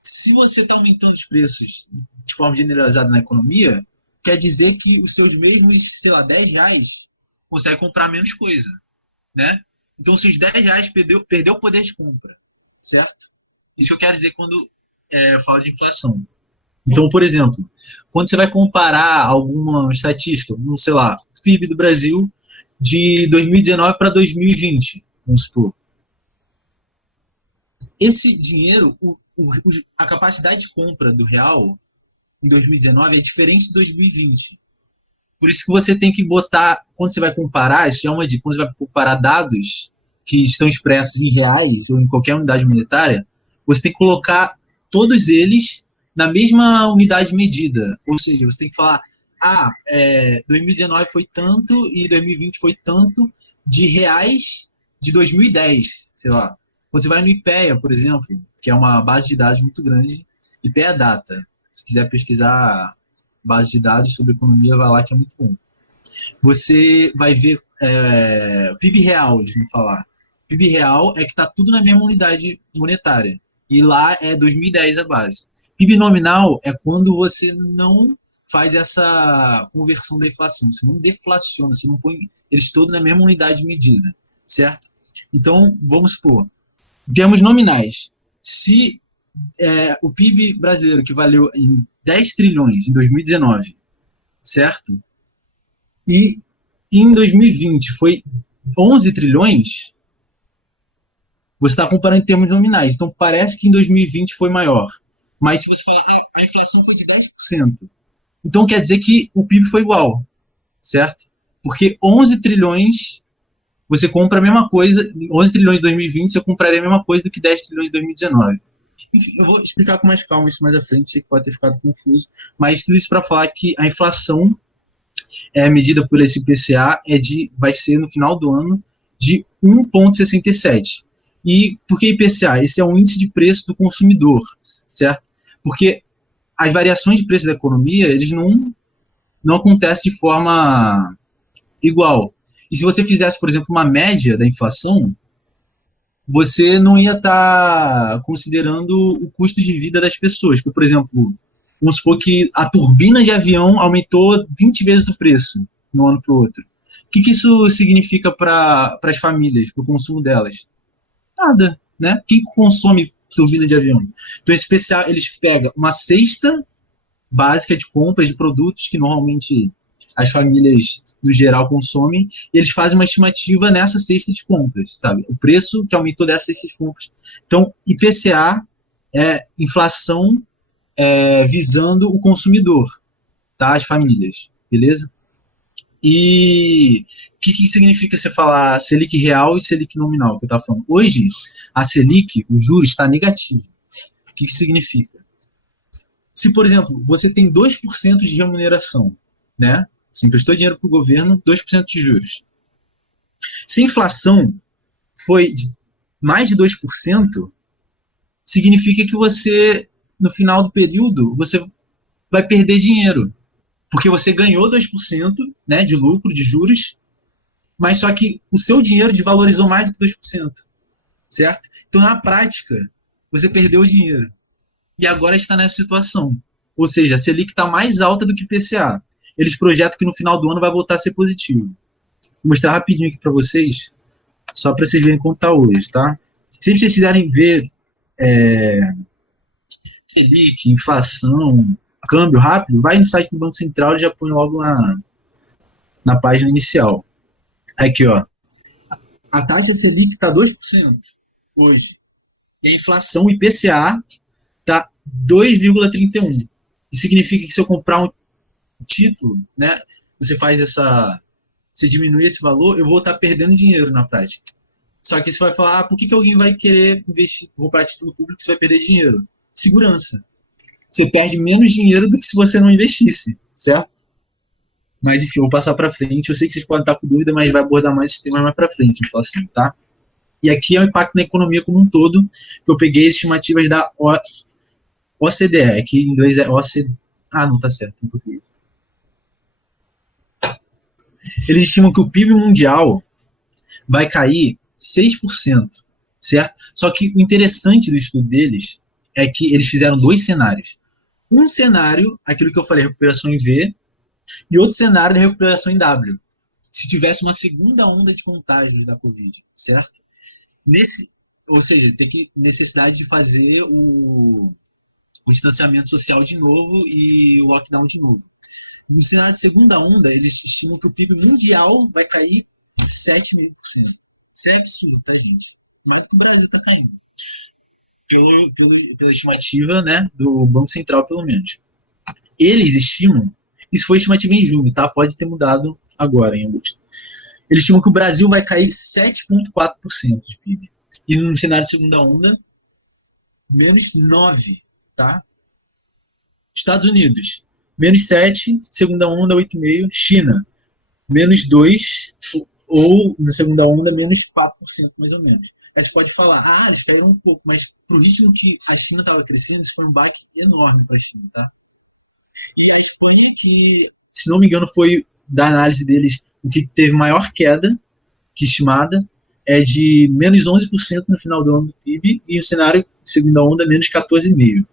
Se você está aumentando os preços de forma generalizada na economia, quer dizer que os seus mesmos, sei lá, R$10 conseguem comprar menos coisa, né? Então, se os R$10 perdeu o poder de compra, certo? Isso que eu quero dizer quando eu falo de inflação. Então, por exemplo, quando você vai comparar alguma estatística, sei lá, PIB do Brasil de 2019 para 2020, vamos supor. esse dinheiro, a capacidade de compra do real em 2019 é diferente de 2020. Por isso que você tem que botar, quando você vai comparar, isso é uma dica, quando você vai comparar dados que estão expressos em reais ou em qualquer unidade monetária, você tem que colocar todos eles na mesma unidade de medida. Ou seja, você tem que falar, 2019 foi tanto e 2020 foi tanto de reais de 2010, sei lá. Quando você vai no IPEA, por exemplo, que é uma base de dados muito grande, IPEA Data, se quiser pesquisar base de dados sobre economia, vai lá que é muito bom. Você vai ver PIB real, eles vão falar. PIB real é que está tudo na mesma unidade monetária. E lá é 2010 a base. PIB nominal é quando você não faz essa conversão da inflação, você não deflaciona, você não põe eles todos na mesma unidade de medida, certo? Então, vamos supor, em termos nominais, se o PIB brasileiro, que valeu em 10 trilhões em 2019, certo? E em 2020 foi 11 trilhões, você está comparando em termos nominais. Então, parece que em 2020 foi maior. Mas se você falar, a inflação foi de 10%, então quer dizer que o PIB foi igual, certo? Porque 11 trilhões, você compra a mesma coisa, 11 trilhões de 2020, você compraria a mesma coisa do que 10 trilhões de 2019. Enfim, eu vou explicar com mais calma isso mais à frente, sei que pode ter ficado confuso, mas tudo isso para falar que a inflação medida por esse IPCA vai ser no final do ano de 1,67. E por que IPCA? Esse é um índice de preço do consumidor, certo? Porque as variações de preço da economia, eles não acontecem de forma igual. E se você fizesse, por exemplo, uma média da inflação, você não ia estar considerando o custo de vida das pessoas. Por exemplo, vamos supor que a turbina de avião aumentou 20 vezes o preço de um ano para o outro. O que isso significa para as famílias, para o consumo delas? Nada, né? Quem consome turbina de avião? Então, esse especial, eles pegam uma cesta básica de compras de produtos que normalmente as famílias, no geral, consomem, e eles fazem uma estimativa nessa cesta de compras, sabe? O preço que aumentou dessa cesta de compras. Então, IPCA é inflação visando o consumidor, tá? As famílias, beleza? E o que significa você falar Selic real e Selic nominal, que eu estava falando? Hoje, a Selic, o juros, está negativo. O que significa? Se, por exemplo, você tem 2% de remuneração, né? Você emprestou dinheiro para o governo, 2% de juros. Se a inflação foi de mais de 2%, significa que você, no final do período, você vai perder dinheiro. Porque você ganhou 2%, né, de lucro, de juros, mas só que o seu dinheiro desvalorizou mais do que 2%, certo? Então, na prática, você perdeu o dinheiro. E agora está nessa situação. Ou seja, a Selic está mais alta do que o IPCA. Eles projetam que no final do ano vai voltar a ser positivo. Vou mostrar rapidinho aqui para vocês, só para vocês verem como está hoje, tá? Se vocês quiserem ver Selic, inflação, câmbio rápido, vai no site do Banco Central e já põe logo na página inicial. Aqui, ó. A taxa Selic está 2% hoje. E a inflação, o IPCA, está 2,31%. Isso significa que se eu comprar um título, né, você diminui esse valor, eu vou estar perdendo dinheiro na prática. Só que você vai falar, por que alguém vai querer investir, comprar título público se vai perder dinheiro? Segurança. Você perde menos dinheiro do que se você não investisse, certo? Mas enfim, eu vou passar para frente. Eu sei que vocês podem estar com dúvida, mas vai abordar mais esse tema mais para frente, inflação, tá? E aqui é o impacto na economia como um todo, que eu peguei estimativas da OCDE, que em inglês é OCDE. Ah, não, tá certo, em português. Eles estimam que o PIB mundial vai cair 6%, certo? Só que o interessante do estudo deles é que eles fizeram 2 cenários. Um cenário, aquilo que eu falei, recuperação em V, e outro cenário de recuperação em W. Se tivesse uma segunda onda de contágios da Covid, certo? Ou seja, tem necessidade de fazer o distanciamento social de novo e o lockdown de novo. No cenário de segunda onda, eles estimam que o PIB mundial vai cair 7,5%. Isso é absurdo, tá, gente? Não é que o Brasil está caindo. pela estimativa, né, do Banco Central, pelo menos. Eles estimam, isso foi estimativa em julho, tá? Pode ter mudado agora, em agosto. Eles estimam que o Brasil vai cair 7,4% de PIB. E no cenário de segunda onda, menos 9%, tá? Estados Unidos, menos 7%, segunda onda, 8,5%. China, menos 2%, ou na segunda onda, menos 4%, mais ou menos. Aí você pode falar, eles caíram um pouco, mas pro ritmo que a China estava crescendo, isso foi um baque enorme para a China, tá? E a Espanha, que, se não me engano, foi da análise deles o que teve maior queda, que estimada, é de menos 11% no final do ano do PIB, e o cenário de segunda onda, menos 14,5%.